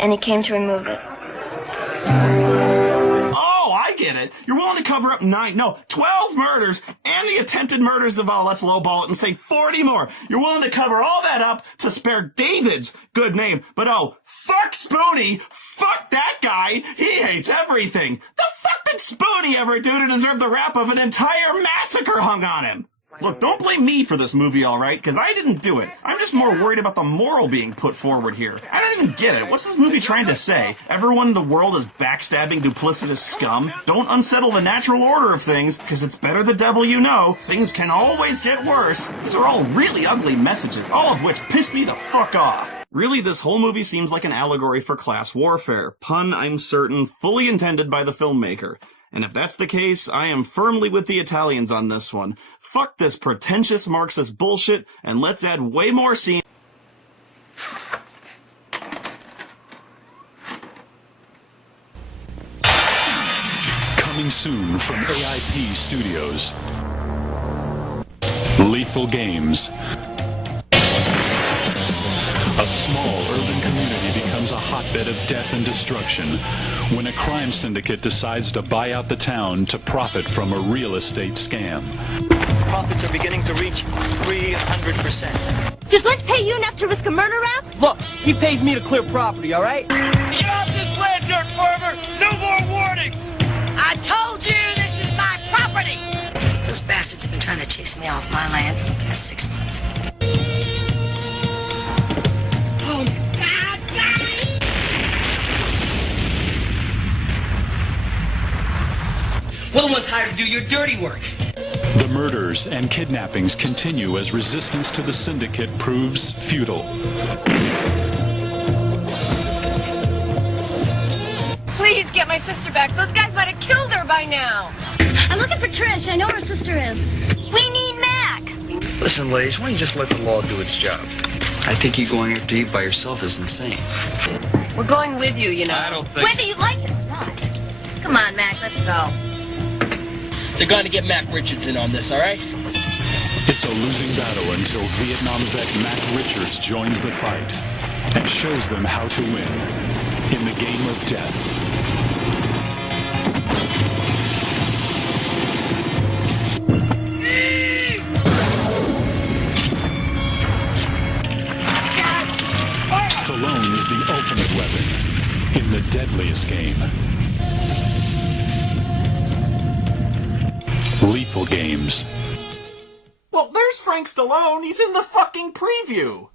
and he came to remove it. I get it. You're willing to cover up 12 murders and the attempted murders of, let's lowball it and say 40 more. You're willing to cover all that up to spare David's good name. But fuck Spoony. Fuck that guy. He hates everything. The fuck did Spoony ever do to deserve the rap of an entire massacre hung on him? Look, don't blame me for this movie, alright? Because I didn't do it. I'm just more worried about the moral being put forward here. I don't even get it. What's this movie trying to say? Everyone in the world is backstabbing, duplicitous scum? Don't unsettle the natural order of things, because it's better the devil you know. Things can always get worse. These are all really ugly messages, all of which piss me the fuck off. Really, this whole movie seems like an allegory for class warfare. Pun, I'm certain, fully intended by the filmmaker. And if that's the case, I am firmly with the Italians on this one. Fuck this pretentious Marxist bullshit, and let's add way more scenes. Coming soon from AIP Studios. Lethal Games. A small urban community becomes a hotbed of death and destruction when a crime syndicate decides to buy out the town to profit from a real estate scam. Profits are beginning to reach 300%. Does Let's pay you enough to risk a murder rap? Look, he pays me to clear property, all right? Get off this land, dirt farmer! No more warnings! I told you this is my property! Those bastards have been trying to chase me off my land for the past 6 months. We're the ones hired to do your dirty work. The murders and kidnappings continue as resistance to the syndicate proves futile. Please get my sister back. Those guys might have killed her by now. I'm looking for Trish. I know where her sister is. We need Mac. Listen, ladies, why don't you just let the law do its job? I think you going after Eve by yourself is insane. We're going with you, you know. I don't think... Whether you like it or not. Come on, Mac, let's go. They're going to get Mac Richards in on this, all right? It's a losing battle until Vietnam vet Mac Richards joins the fight and shows them how to win in the game of death. Stallone is the ultimate weapon in the deadliest game. Lethal Games. Well, there's Frank Stallone. He's in the fucking preview.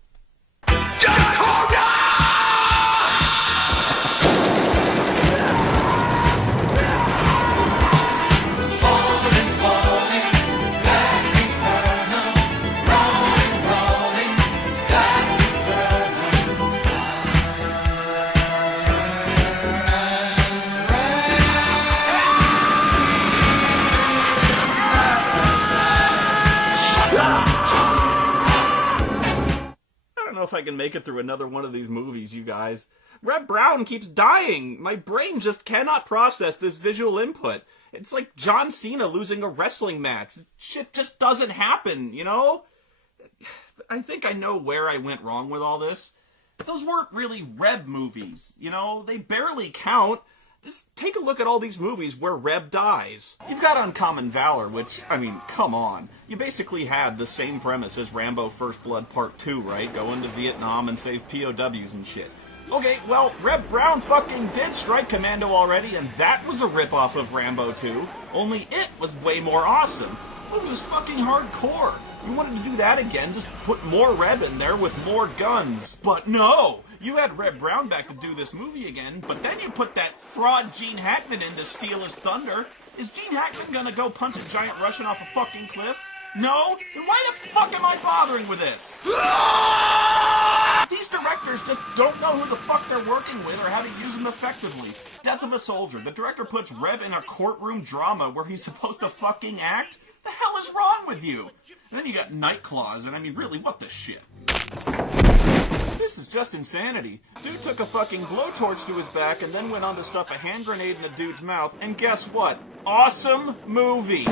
if I can make it through another one of these movies, you guys. Reb Brown keeps dying. My brain just cannot process this visual input. It's like John Cena losing a wrestling match. Shit just doesn't happen, you know? I think I know where I went wrong with all this. Those weren't really Reb movies, you know? They barely count. Just take a look at all these movies where Reb dies. You've got Uncommon Valor, which, I mean, come on. You basically had the same premise as Rambo First Blood Part 2, right? Go into Vietnam and save POWs and shit. Okay, well, Reb Brown fucking did Strike Commando already, and that was a ripoff of Rambo 2, only it was way more awesome. It was fucking hardcore. You wanted to do that again, just put more Reb in there with more guns. But no! You had Reb Brown back to do this movie again, but then you put that fraud Gene Hackman in to steal his thunder. Is Gene Hackman gonna go punch a giant Russian off a fucking cliff? No? Then why the fuck am I bothering with this? These directors just don't know who the fuck they're working with or how to use them effectively. Death of a Soldier. The director puts Reb in a courtroom drama where he's supposed to fucking act? The hell is wrong with you? And then you got Night Claws, and I mean, really, what the shit? This is just insanity. Dude took a fucking blowtorch to his back and then went on to stuff a hand grenade in a dude's mouth, and guess what? Awesome movie!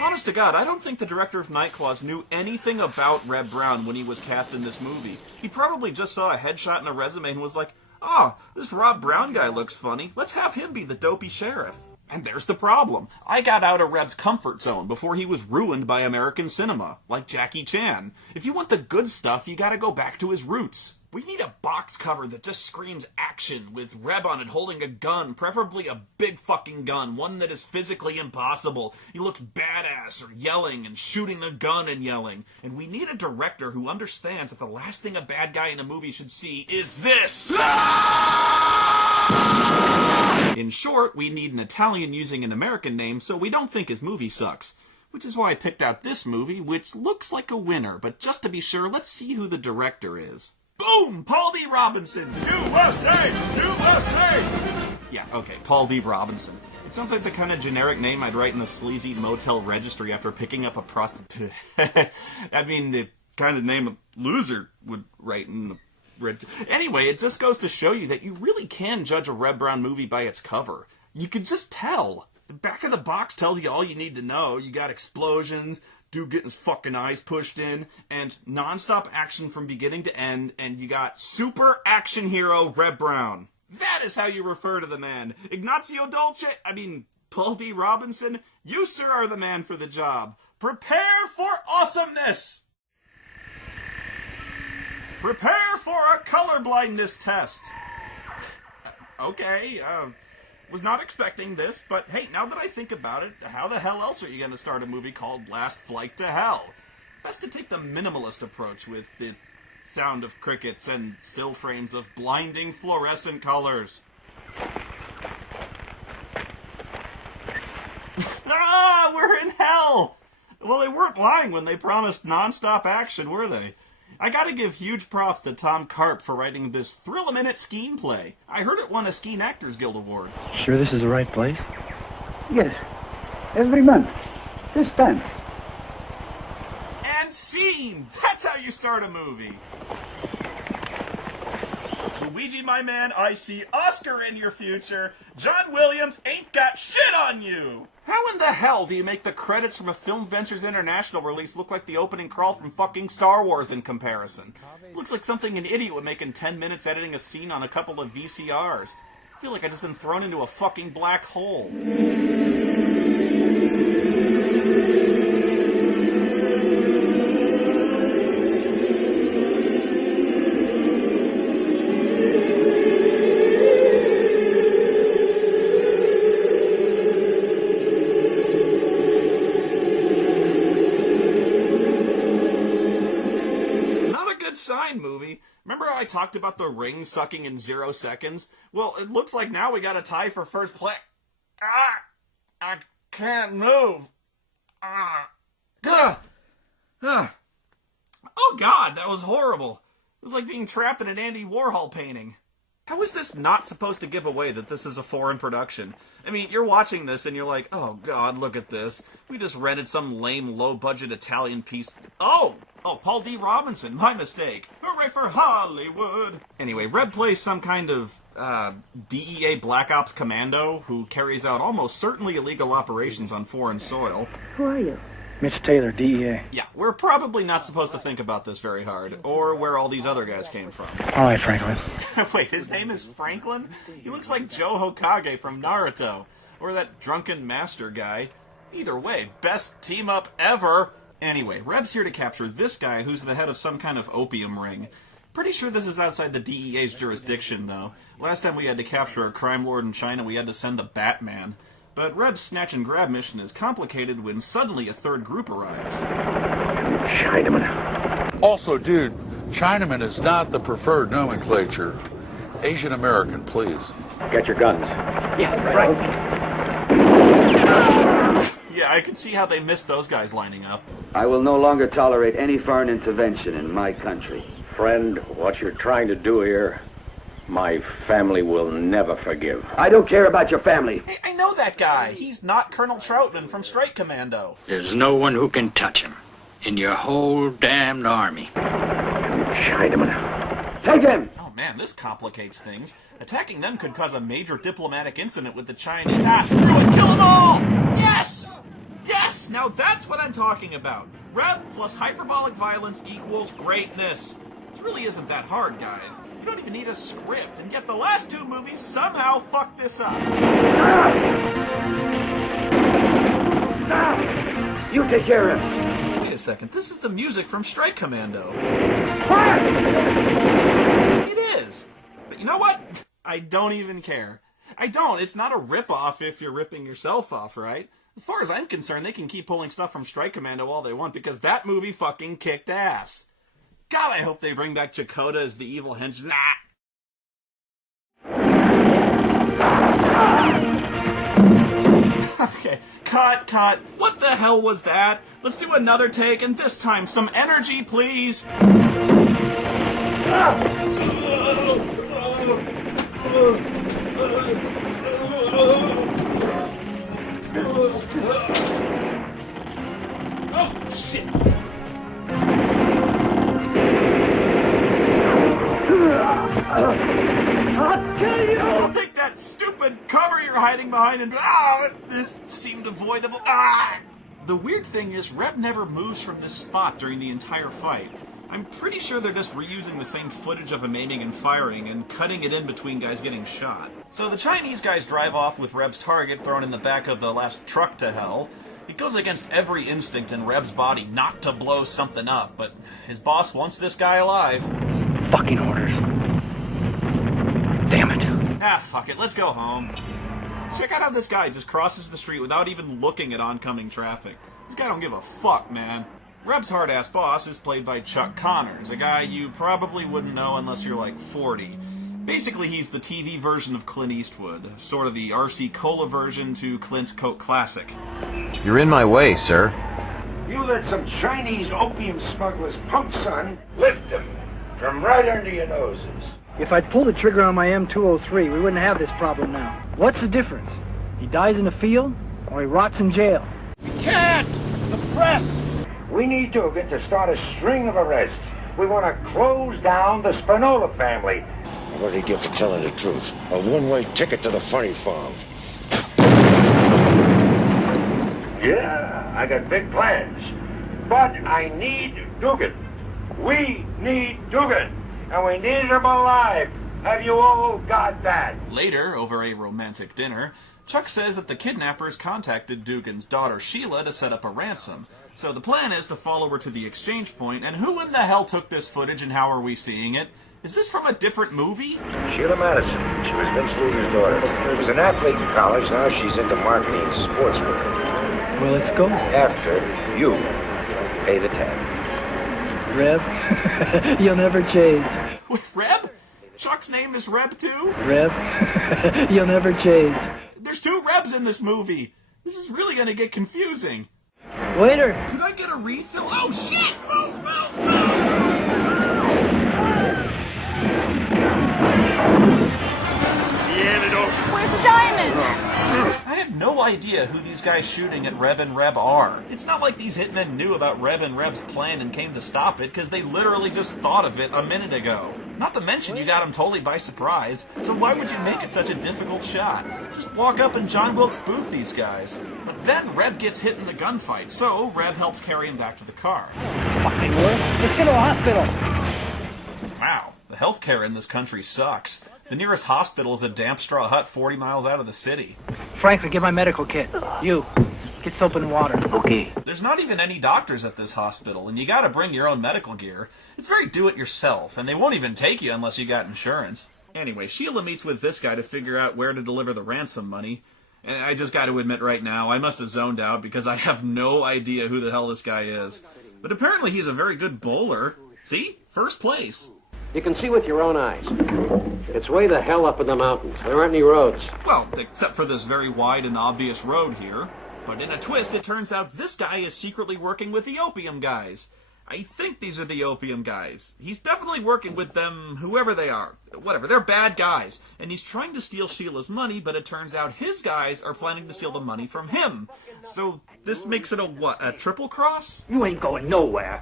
Honest to God, I don't think the director of Night Claws knew anything about Reb Brown when he was cast in this movie. He probably just saw a headshot and a resume and was like, oh, this Rob Brown guy looks funny. Let's have him be the dopey sheriff. And there's the problem. I got out of Reb's comfort zone before he was ruined by American cinema, like Jackie Chan. If you want the good stuff, you gotta go back to his roots. We need a box cover that just screams action, with Reb on it holding a gun, preferably a big fucking gun, one that is physically impossible. He looks badass, or yelling, and shooting the gun and yelling. And we need a director who understands that the last thing a bad guy in a movie should see is this! In short, we need an Italian using an American name so we don't think his movie sucks. Which is why I picked out this movie, which looks like a winner, but just to be sure, let's see who the director is. Boom! Paul D. Robinson! USA! USA! Yeah, okay, Paul D. Robinson. It sounds like the kind of generic name I'd write in a sleazy motel registry after picking up a prostitute. I mean, the kind of name a loser would write in a Anyway, it just goes to show you that you really can judge a Reb Brown movie by its cover. You can just tell. The back of the box tells you all you need to know. You got explosions, dude getting his fucking eyes pushed in, and non-stop action from beginning to end, and you got super action hero Reb Brown. That is how you refer to the man. Ignazio Dolce, Paul D. Robinson, you, sir, are the man for the job. Prepare for awesomeness! Prepare for a colorblindness test! Okay, was not expecting this, but hey, now that I think about it, how the hell else are you gonna start a movie called Last Flight to Hell? Best to take the minimalist approach with the sound of crickets and still frames of blinding fluorescent colors. Ah, we're in hell! Well, they weren't lying when they promised non-stop action, were they? I gotta give huge props to Tom Karp for writing this thrill-a-minute screenplay. I heard it won a Screen Actors Guild Award. Sure this is the right place? Yes. Every month. This time. And scene! That's how you start a movie! Luigi, my man, I see Oscar in your future. John Williams ain't got shit on you! How in the hell do you make the credits from a Film Ventures International release look like the opening crawl from fucking Star Wars in comparison? It looks like something an idiot would make in 10 minutes editing a scene on a couple of VCRs. I feel like I've just been thrown into a fucking black hole. Movie. Remember how I talked about the ring sucking in 0 seconds? Well, it looks like now we got a tie for first place. I can't move. Oh God, that was horrible. It was like being trapped in an Andy Warhol painting. How is this not supposed to give away that this is a foreign production? I mean, you're watching this and you're like, oh god, look at this. We just rented some lame, low-budget Italian piece. Oh, Paul D. Robinson, my mistake. Hooray for Hollywood! Anyway, Reb plays some kind of, DEA Black Ops commando who carries out almost certainly illegal operations on foreign soil. Who are you? Mitch Taylor, DEA. Yeah, we're probably not supposed to think about this very hard, or where all these other guys came from. All right, Franklin. Wait, his name is Franklin? He looks like Joe Hokage from Naruto, or that drunken master guy. Either way, best team-up ever! Anyway, Reb's here to capture this guy who's the head of some kind of opium ring. Pretty sure this is outside the DEA's jurisdiction, though. Last time we had to capture a crime lord in China, we had to send the Batman. But Reb's snatch-and-grab mission is complicated when suddenly a third group arrives. Chinaman. Also, dude, Chinaman is not the preferred nomenclature. Asian American, please. Get your guns. Yeah, right. Yeah, I can see how they missed those guys lining up. I will no longer tolerate any foreign intervention in my country. Friend, what you're trying to do here, my family will never forgive. I don't care about your family. Hey, I know that guy. He's not Colonel Troutman from Strike Commando. There's no one who can touch him in your whole damned army. Chinaman. Take him! Oh man, this complicates things. Attacking them could cause a major diplomatic incident with the Chinese. Ah, screw it! Kill them all! Yes! Yes! Now that's what I'm talking about. Reb plus hyperbolic violence equals greatness. This really isn't that hard, guys. You don't even need a script, and yet the last two movies somehow fucked this up. You take care of him. Wait a second, this is the music from Strike Commando. It is. But you know what? I don't even care. I don't. It's not a rip-off if you're ripping yourself off, right? As far as I'm concerned, they can keep pulling stuff from Strike Commando all they want because that movie fucking kicked ass. God, I hope they bring back Chakotay as the evil henchman. Okay, cut. What the hell was that? Let's do another take, and this time some energy, please. Oh, shit. I'll kill you! I'll take that stupid cover you're hiding behind and... this seemed avoidable. The weird thing is, Reb never moves from this spot during the entire fight. I'm pretty sure they're just reusing the same footage of him aiming and firing and cutting it in between guys getting shot. So the Chinese guys drive off with Reb's target thrown in the back of the last truck to hell. It goes against every instinct in Reb's body not to blow something up, but his boss wants this guy alive. Fucking orders. Damn it. Fuck it, let's go home. Check out how this guy just crosses the street without even looking at oncoming traffic. This guy don't give a fuck, man. Reb's hard-ass boss is played by Chuck Connors, a guy you probably wouldn't know unless you're like 40. Basically, he's the TV version of Clint Eastwood, sort of the RC Cola version to Clint's Coke Classic. You're in my way, sir. You let some Chinese opium smugglers punk, son. Lift them from right under your noses. If I'd pulled the trigger on my M203, we wouldn't have this problem now. What's the difference? He dies in the field, or he rots in jail? We can't! The press! We need Dugan to start a string of arrests. We want to close down the Spinola family. What did he get for telling the truth? A one-way ticket to the funny farm. Yeah, I got big plans. But I need Dugan. We need Dugan. And we need him alive. Have you all got that? Later, over a romantic dinner, Chuck says that the kidnappers contacted Dugan's daughter Sheila to set up a ransom. So the plan is to follow her to the exchange point, and who in the hell took this footage and how are we seeing it? Is this from a different movie? Sheila Madison. She was Vince Luger's daughter. She was an athlete in college. Now she's into marketing and sportswear. Well, let's go. After you pay the tab. Reb, you'll never change. Wait, Reb? Chuck's name is Reb too? Reb, you'll never change. There's two Rebs in this movie. This is really gonna get confusing. Waiter! Could I get a refill? Oh shit! Move! diamond! I have no idea who these guys shooting at Reb and Reb are. It's not like these hitmen knew about Reb and Reb's plan and came to stop it, because they literally just thought of it a minute ago. Not to mention you got them totally by surprise, so why would you make it such a difficult shot? Just walk up and John Wilkes Booth these guys. But then Reb gets hit in the gunfight, so Reb helps carry him back to the car. Fucking work. Let's get to a hospital. Wow, the healthcare in this country sucks. The nearest hospital is a damp straw hut 40 miles out of the city. Frankly, get my medical kit. You, get soap and water. Okay. There's not even any doctors at this hospital, and you gotta bring your own medical gear. It's very do-it-yourself, and they won't even take you unless you got insurance. Anyway, Sheila meets with this guy to figure out where to deliver the ransom money. And I just gotta admit right now, I must have zoned out because I have no idea who the hell this guy is. But apparently he's a very good bowler. See? First place. You can see with your own eyes. It's way the hell up in the mountains. There aren't any roads. Well, except for this very wide and obvious road here. But in a twist, it turns out this guy is secretly working with the opium guys. I think these are the opium guys. He's definitely working with them, whoever they are. Whatever, they're bad guys. And he's trying to steal Sheila's money, but it turns out his guys are planning to steal the money from him. So this makes it a triple cross? You ain't going nowhere.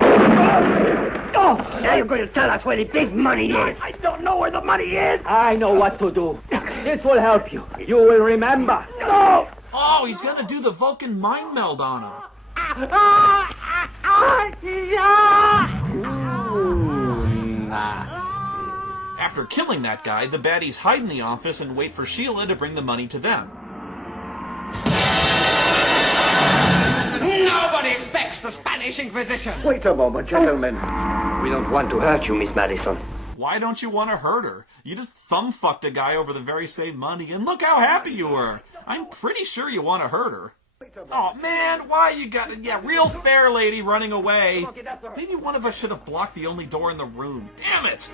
Oh, now you're going to tell us where the big money is. I don't know where the money is. I know what to do. This will help you. You will remember. No! Oh, he's gonna do the Vulcan mind meld on him. Ooh, nasty. After killing that guy, the baddies hide in the office and wait for Sheila to bring the money to them. Nobody expects the Spanish Inquisition. Wait a moment, gentlemen. We don't want to hurt you, Miss Madison. Why don't you want to hurt her? You just thumb-fucked a guy over the very same money, and look how happy you were. I'm pretty sure you want to hurt her. Oh, man, why you got it? Yeah, real fair lady running away. Maybe one of us should have blocked the only door in the room. Damn it!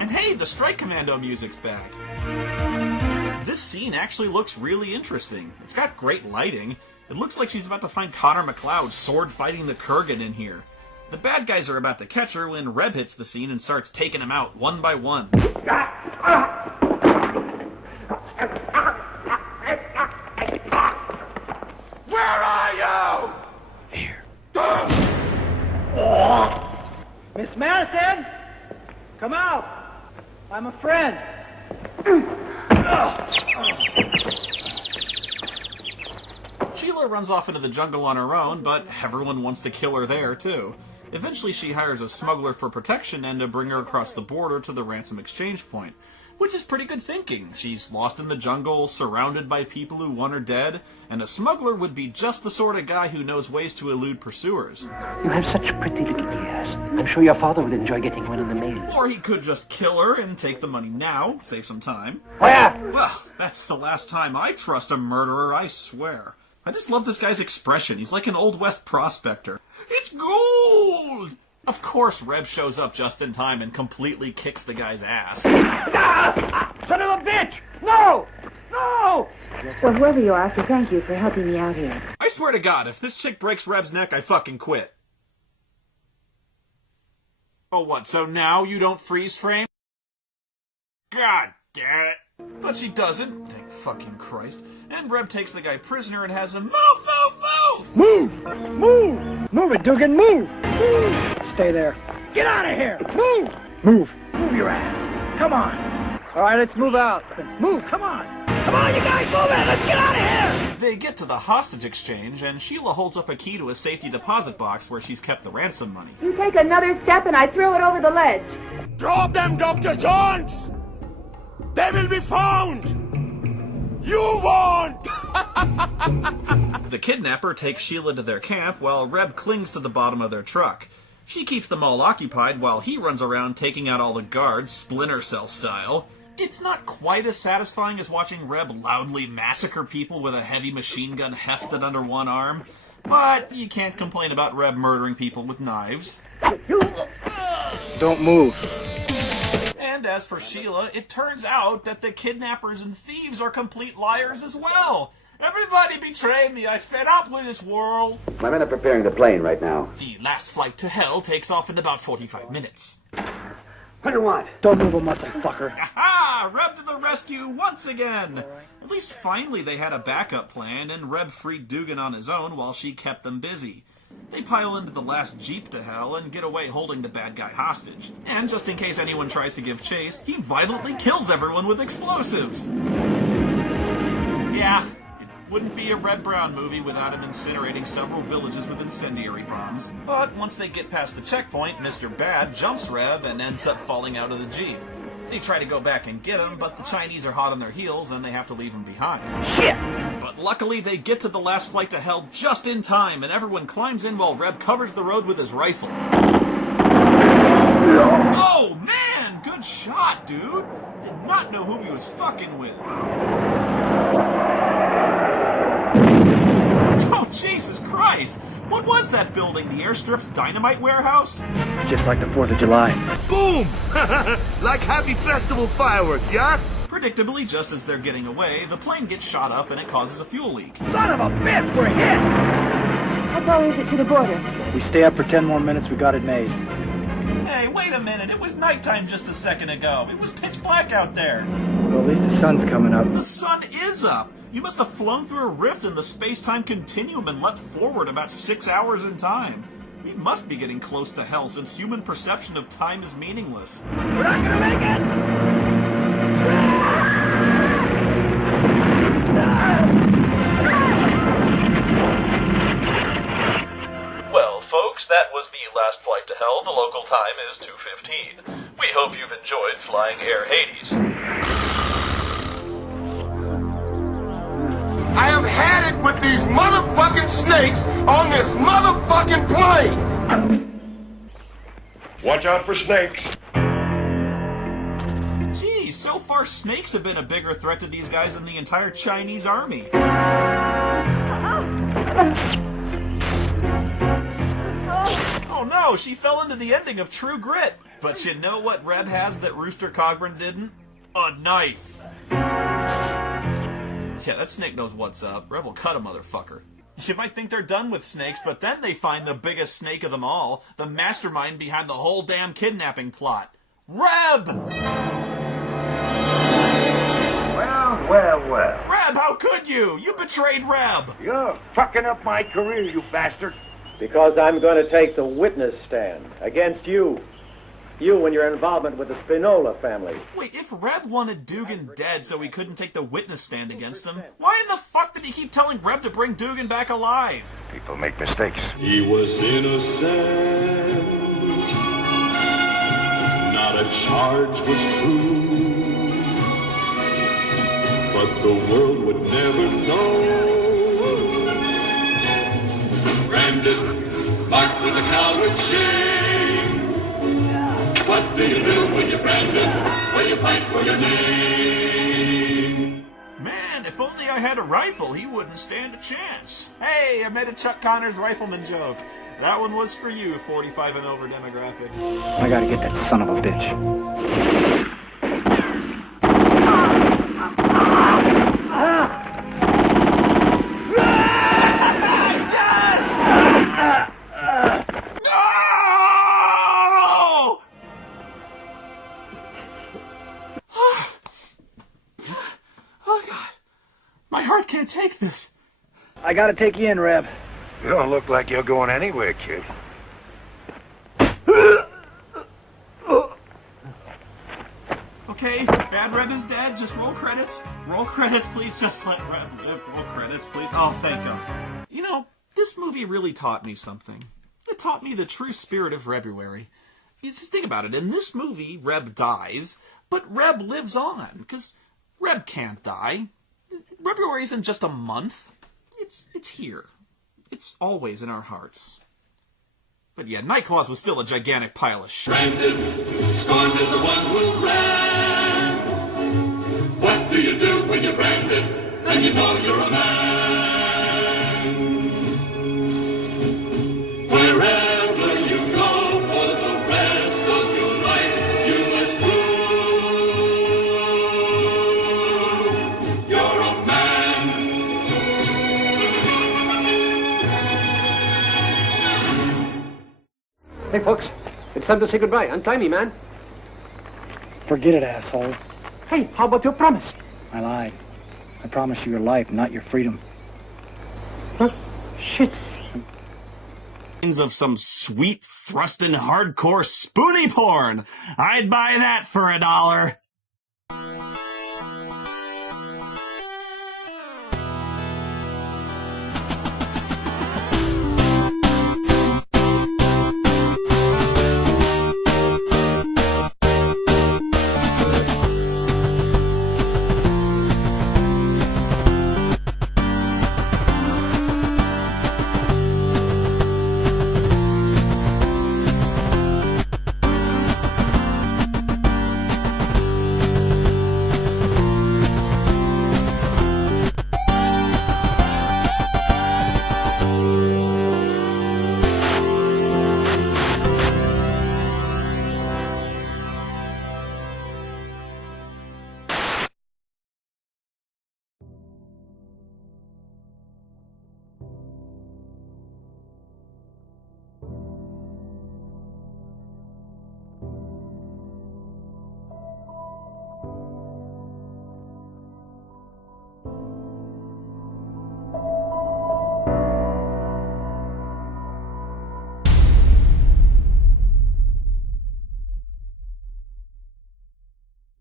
And hey, the Strike Commando music's back. This scene actually looks really interesting. It's got great lighting. It looks like she's about to find Connor McLeod sword-fighting the Kurgan in here. The bad guys are about to catch her when Reb hits the scene and starts taking them out one by one. Where are you? Here. Miss Madison, come out. I'm a friend. Sheila runs off into the jungle on her own, but everyone wants to kill her there, too. Eventually she hires a smuggler for protection and to bring her across the border to the ransom exchange point. Which is pretty good thinking. She's lost in the jungle, surrounded by people who want her dead, and a smuggler would be just the sort of guy who knows ways to elude pursuers. You have such pretty little ears. I'm sure your father would enjoy getting one in the mail. Or he could just kill her and take the money now, save some time. Where? Well, that's the last time I trust a murderer, I swear. I just love this guy's expression. He's like an Old West prospector. It's gold! Of course, Reb shows up just in time and completely kicks the guy's ass. Ah! Son of a bitch! No! No! Well, whoever you are, I thank you for helping me out here. I swear to God, if this chick breaks Reb's neck, I fucking quit. Oh, what, so now you don't freeze frame? God damn it. But she doesn't, thank fucking Christ. And Reb takes the guy prisoner and has him move! Move! Move it, Dugan, move! Stay there. Get out of here! Move! Move your ass. Come on. All right, let's move out. Move, come on. Come on, you guys, move it! Let's get out of here! They get to the hostage exchange, and Sheila holds up a key to a safety deposit box where she's kept the ransom money. You take another step and I throw it over the ledge. Drop them, Dr. Jones! They will be found! You won't! The kidnapper takes Sheila to their camp while Reb clings to the bottom of their truck. She keeps them all occupied while he runs around taking out all the guards, Splinter Cell style. It's not quite as satisfying as watching Reb loudly massacre people with a heavy machine gun hefted under one arm, but you can't complain about Reb murdering people with knives. Don't move. And as for Sheila, it turns out that the kidnappers and thieves are complete liars as well. Everybody betrayed me. I fed up with this world. My men are preparing the plane right now. The last flight to hell takes off in about 45 minutes. What do you want? Don't move a muscle, fucker. Aha! Reb to the rescue once again! At least finally they had a backup plan, and Reb freed Dugan on his own while she kept them busy. They pile into the last jeep to hell and get away holding the bad guy hostage. And just in case anyone tries to give chase, he violently kills everyone with explosives. Yeah, it wouldn't be a Red Brown movie without him incinerating several villages with incendiary bombs. But once they get past the checkpoint, Mr. Bad jumps Reb and ends up falling out of the jeep. They try to go back and get him, but the Chinese are hot on their heels and they have to leave him behind. Shit! But luckily they get to the last flight to hell just in time, and everyone climbs in while Reb covers the road with his rifle. Oh man! Good shot, dude! Did not know who he was fucking with. Oh, Jesus Christ! What was that building? The airstrip's dynamite warehouse? Just like the 4th of July. Boom! Like happy festival fireworks, yeah? Predictably, just as they're getting away, the plane gets shot up and it causes a fuel leak. Son of a bitch, we're hit! How far is it to the border? We stay up for 10 more minutes, we got it made. Hey, wait a minute. It was nighttime just a second ago. It was pitch black out there. Well, at least the sun's coming up. The sun is up. You must have flown through a rift in the space-time continuum and leapt forward about 6 hours in time. We must be getting close to hell since human perception of time is meaningless. We're not gonna make it! Well, folks, that was the last flight to hell. The local time is 2:15. We hope you've enjoyed flying Air Hades. I have had it with these motherfucking snakes on this motherfucking plane! Watch out for snakes. Geez, so far snakes have been a bigger threat to these guys than the entire Chinese army. Oh no, she fell into the ending of True Grit. But you know what Reb has that Rooster Cogburn didn't? A knife. Yeah, that snake knows what's up. Reb will cut a motherfucker. You might think they're done with snakes, but then they find the biggest snake of them all, the mastermind behind the whole damn kidnapping plot. Reb! Well. Reb, how could you? You betrayed Reb! You're fucking up my career, you bastard. Because I'm going to take the witness stand against you. You and your involvement with the Spinola family. Wait, if Reb wanted Dugan dead so he couldn't take the witness stand against him, why in the fuck did he keep telling Reb to bring Dugan back alive? People make mistakes. He was innocent. Not a charge was true. But the world would never know. Branded, marked with a coward shame. What do you do when you're branded? When you fight for your name? Man, if only I had a rifle, he wouldn't stand a chance. Hey, I made a Chuck Connors rifleman joke. That one was for you, 45 and over demographic. I gotta get that son of a bitch. My heart can't take this. I gotta take you in, Reb. You don't look like you're going anywhere, kid. Okay, bad Reb is dead. Just roll credits. Roll credits, please. Just let Reb live. Roll credits, please. Oh, thank God. You know, this movie really taught me something. It taught me the true spirit of Rebuary. You just think about it. In this movie, Reb dies, but Reb lives on, because Reb can't die. Rebuary isn't just a month. It's here. It's always in our hearts. But yeah, Nightclaws was still a gigantic pile of shit. Branded, scorned is the one who ran. What do you do when you're branded? And you know you're a man. Wherever you go for the rest of your life, you must prove you're a man. Hey, folks, it's time to say goodbye. Untie me, man. Forget it, asshole. Hey, how about your promise? I lied. I promised you your life, not your freedom. Huh? Shit. Of some sweet thrustin' hardcore Spoony porn. I'd buy that for $1.